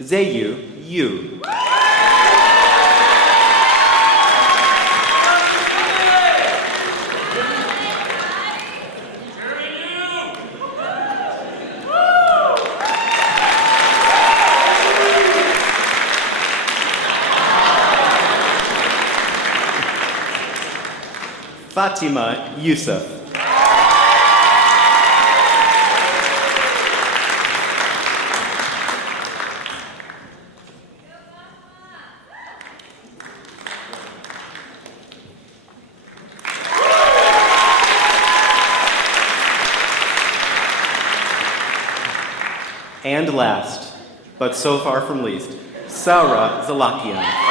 Zayu Yu. Fatima Youssef. And last, but so far from least, Sarah Zalakian.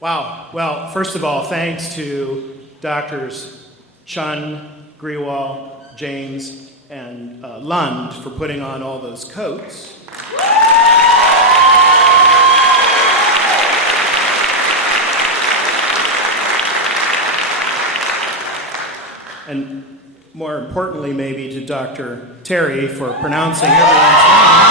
Wow. Well, first of all, thanks to Doctors Chun, Grewal, James, and Lund for putting on all those coats. And more importantly, maybe to Dr. Terry for pronouncing everyone's name.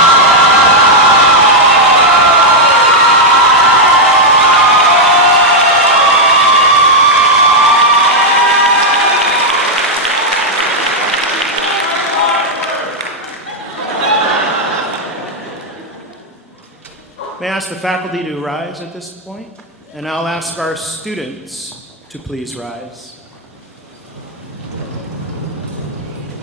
May I ask the faculty to rise at this point? And I'll ask our students to please rise.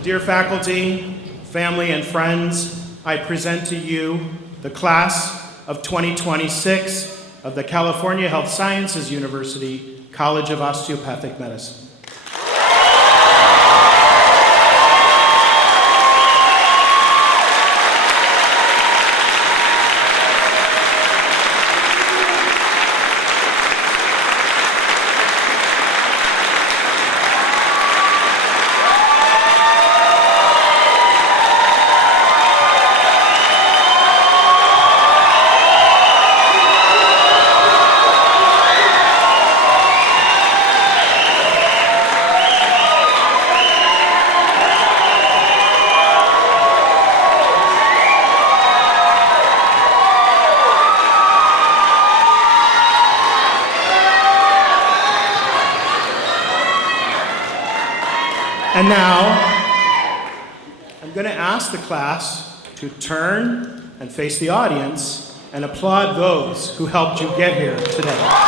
Dear faculty, family, and friends, I present to you the class of 2026 of the California Health Sciences University College of Osteopathic Medicine. And now, I'm going to ask the class to turn and face the audience and applaud those who helped you get here today.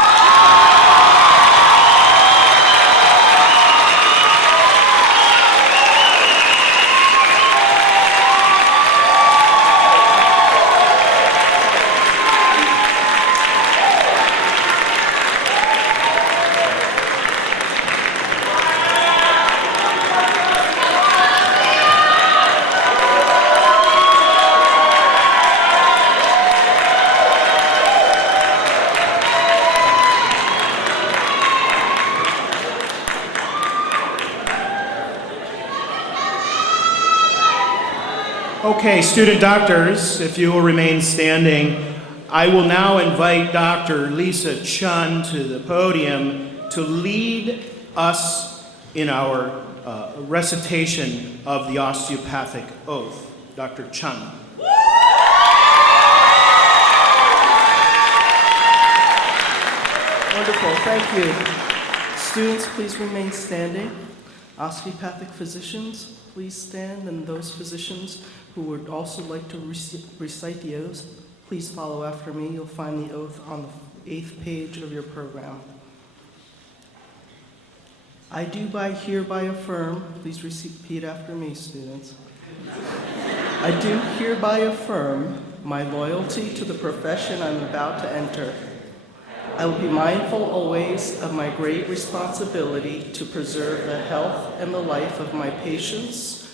Okay, student doctors, if you will remain standing, I will now invite Dr. Lisa Chun to the podium to lead us in our recitation of the osteopathic oath. Dr. Chun. Wonderful, thank you. Students, please remain standing. Osteopathic physicians, please stand, and those physicians who would also like to recite the oath, please follow after me. You'll find the oath on the 8th page of your program. I do hereby affirm, please repeat after me, students. I do hereby affirm my loyalty to the profession I'm about to enter. I will be mindful always of my great responsibility to preserve the health and the life of my patients,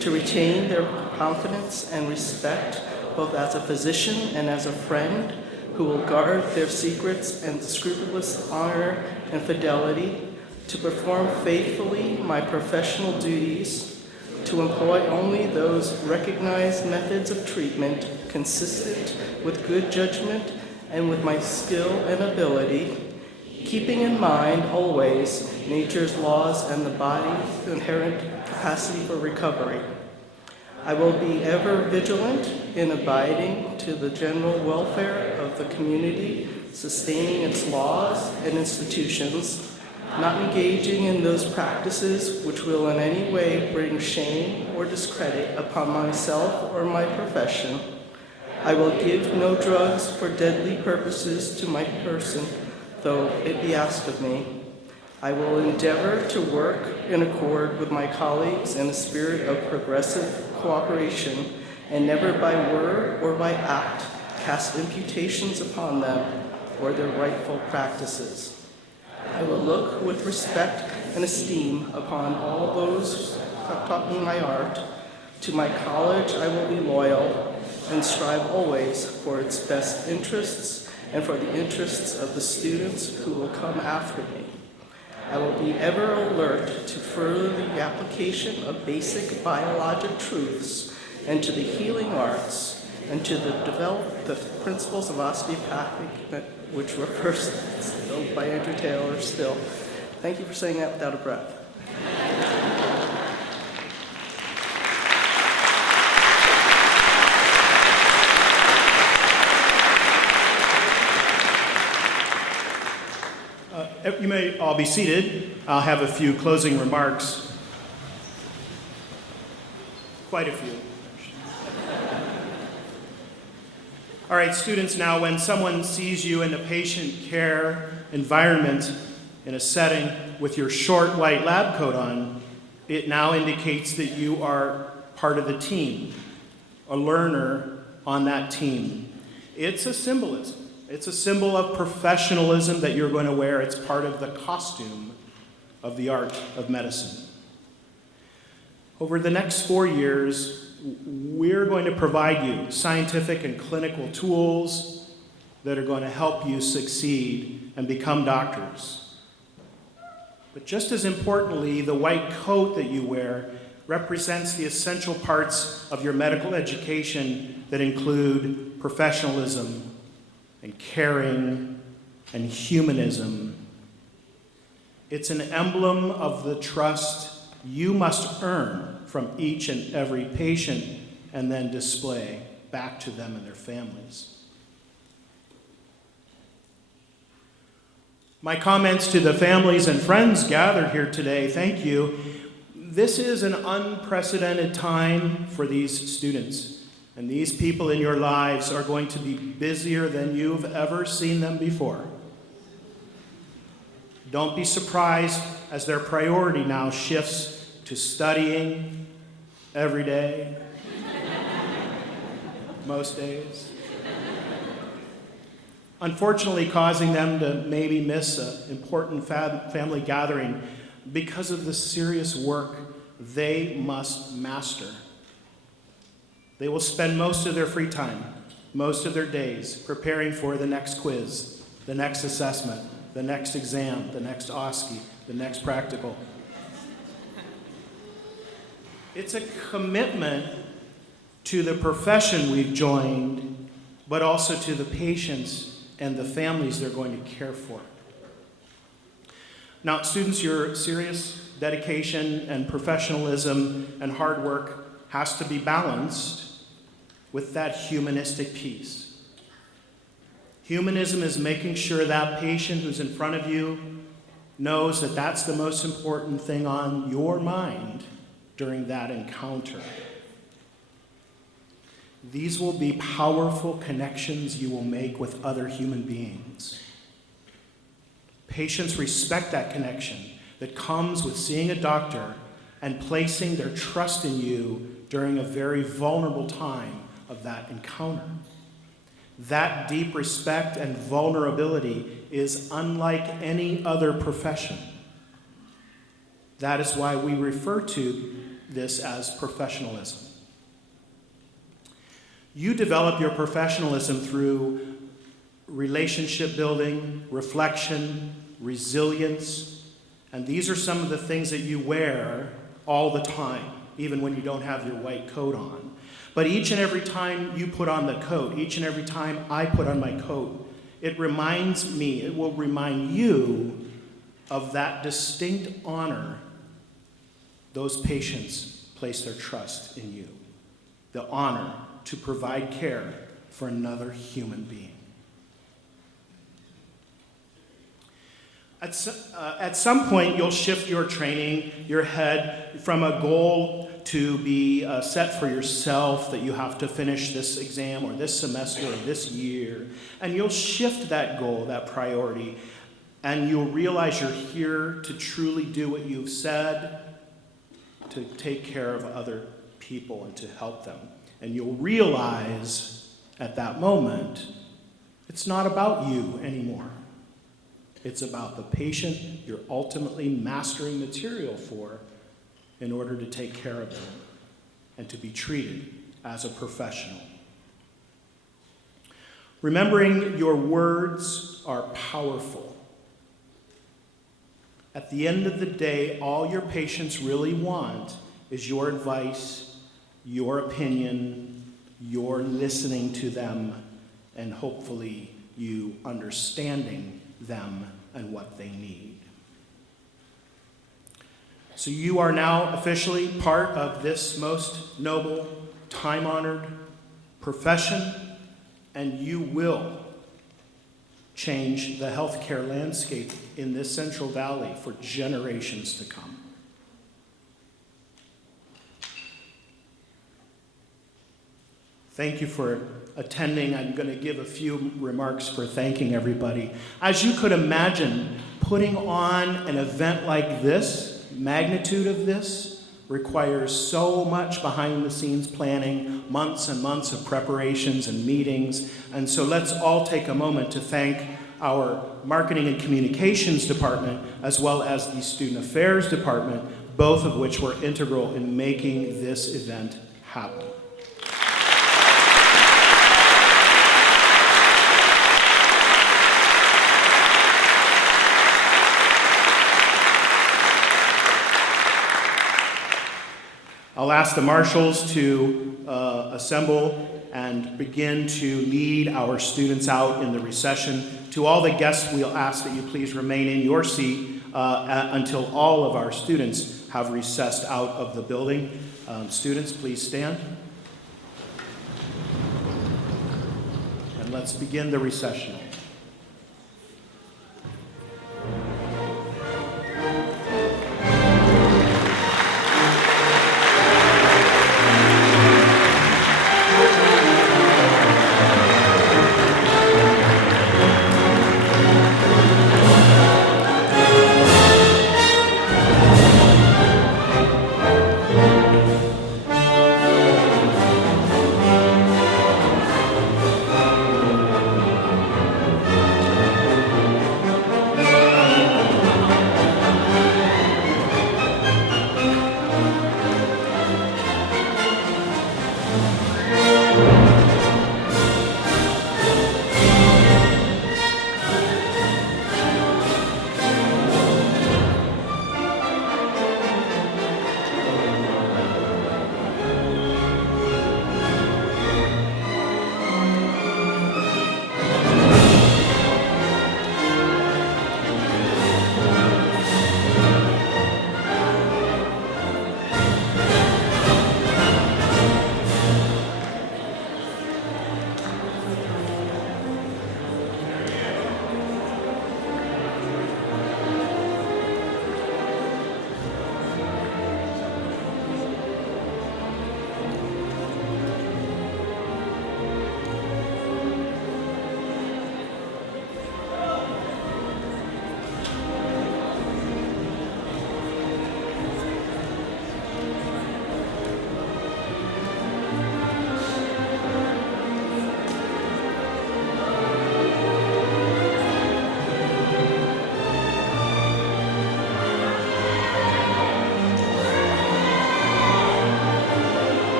to retain their confidence and respect, both as a physician and as a friend, who will guard their secrets and scrupulous honor and fidelity, to perform faithfully my professional duties, to employ only those recognized methods of treatment consistent with good judgment and with my skill and ability, keeping in mind always nature's laws and the body's inherent capacity for recovery. I will be ever vigilant in abiding to the general welfare of the community, sustaining its laws and institutions, not engaging in those practices which will in any way bring shame or discredit upon myself or my profession. I will give no drugs for deadly purposes to my person, though it be asked of me. I will endeavor to work in accord with my colleagues in a spirit of progressive cooperation, and never by word or by act cast imputations upon them or their rightful practices. I will look with respect and esteem upon all those who have taught me my art. To my college I will be loyal, and strive always for its best interests and for the interests of the students who will come after me. I will be ever alert to further the application of basic biologic truths and to the healing arts and to develop the principles of osteopathic, which were first instilled by Andrew Taylor Still. Thank you for saying that without a breath. You may all be seated. I'll have a few closing remarks. Quite a few. All right, students, now when someone sees you in a patient care environment in a setting with your short white lab coat on, it now indicates that you are part of the team, a learner on that team. It's a symbolism. It's a symbol of professionalism that you're going to wear. It's part of the costume of the art of medicine. Over the next 4 years, we're going to provide you scientific and clinical tools that are going to help you succeed and become doctors. But just as importantly, the white coat that you wear represents the essential parts of your medical education that include professionalism and caring and humanism. It's an emblem of the trust you must earn from each and every patient and then display back to them and their families. My comments to the families and friends gathered here today, thank you. This is an unprecedented time for these students, and these people in your lives are going to be busier than you've ever seen them before. Don't be surprised as their priority now shifts to studying every day, most days. Unfortunately, causing them to maybe miss an important family gathering because of the serious work they must master. They will spend most of their free time, most of their days, preparing for the next quiz, the next assessment, the next exam, the next OSCE, the next practical. It's a commitment to the profession we've joined, but also to the patients and the families they're going to care for. Now, students, your serious dedication and professionalism and hard work has to be balanced with that humanistic piece. Humanism is making sure that patient who's in front of you knows that that's the most important thing on your mind during that encounter. These will be powerful connections you will make with other human beings. Patients respect that connection that comes with seeing a doctor and placing their trust in you during a very vulnerable time of that encounter. That deep respect and vulnerability is unlike any other profession. That is why we refer to this as professionalism. You develop your professionalism through relationship building, reflection, resilience, and these are some of the things that you wear all the time, even when you don't have your white coat on. But each and every time you put on the coat, each and every time I put on my coat, it reminds me, it will remind you of that distinct honor those patients place their trust in you. The honor to provide care for another human being. At some point, you'll shift your training, your head, from a goal to be set for yourself that you have to finish this exam or this semester or this year. And you'll shift that goal, that priority, and you'll realize you're here to truly do what you've said, to take care of other people and to help them. And you'll realize at that moment, it's not about you anymore. It's about the patient you're ultimately mastering material for in order to take care of them and to be treated as a professional. Remembering your words are powerful. At the end of the day, all your patients really want is your advice, your opinion, your listening to them, and hopefully you understanding them and what they need. So you are now officially part of this most noble, time-honored profession, and you will change the healthcare landscape in this Central Valley for generations to come. Thank you for attending. I'm going to give a few remarks for thanking everybody. As you could imagine, putting on an event like this, magnitude of this, requires so much behind-the-scenes planning, months and months of preparations and meetings. And so let's all take a moment to thank our Marketing and Communications Department, as well as the Student Affairs Department, both of which were integral in making this event happen. I'll ask the marshals to assemble and begin to lead our students out in the recession. To all the guests, we'll ask that you please remain in your seat until all of our students have recessed out of the building. Students, please stand. And let's begin the recessional.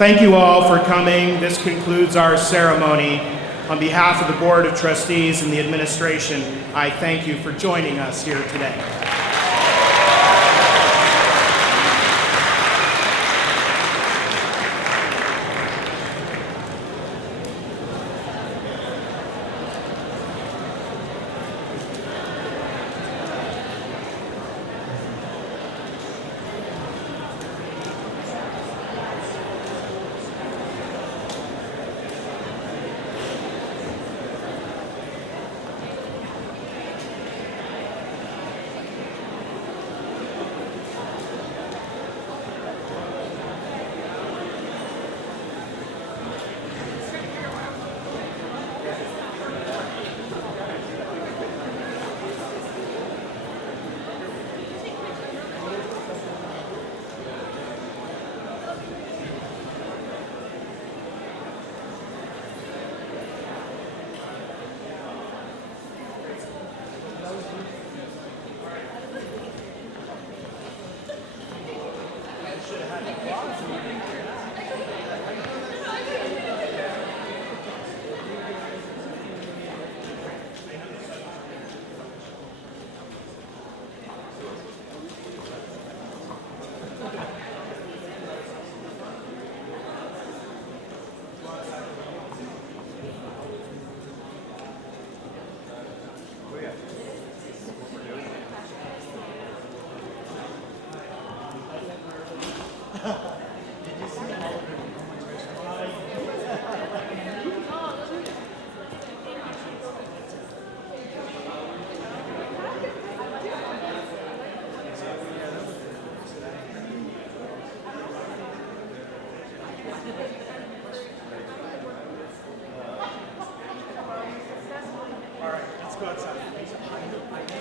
Thank you all for coming. This concludes our ceremony. On behalf of the Board of Trustees and the administration, I thank you for joining us here today. All right, let's go outside.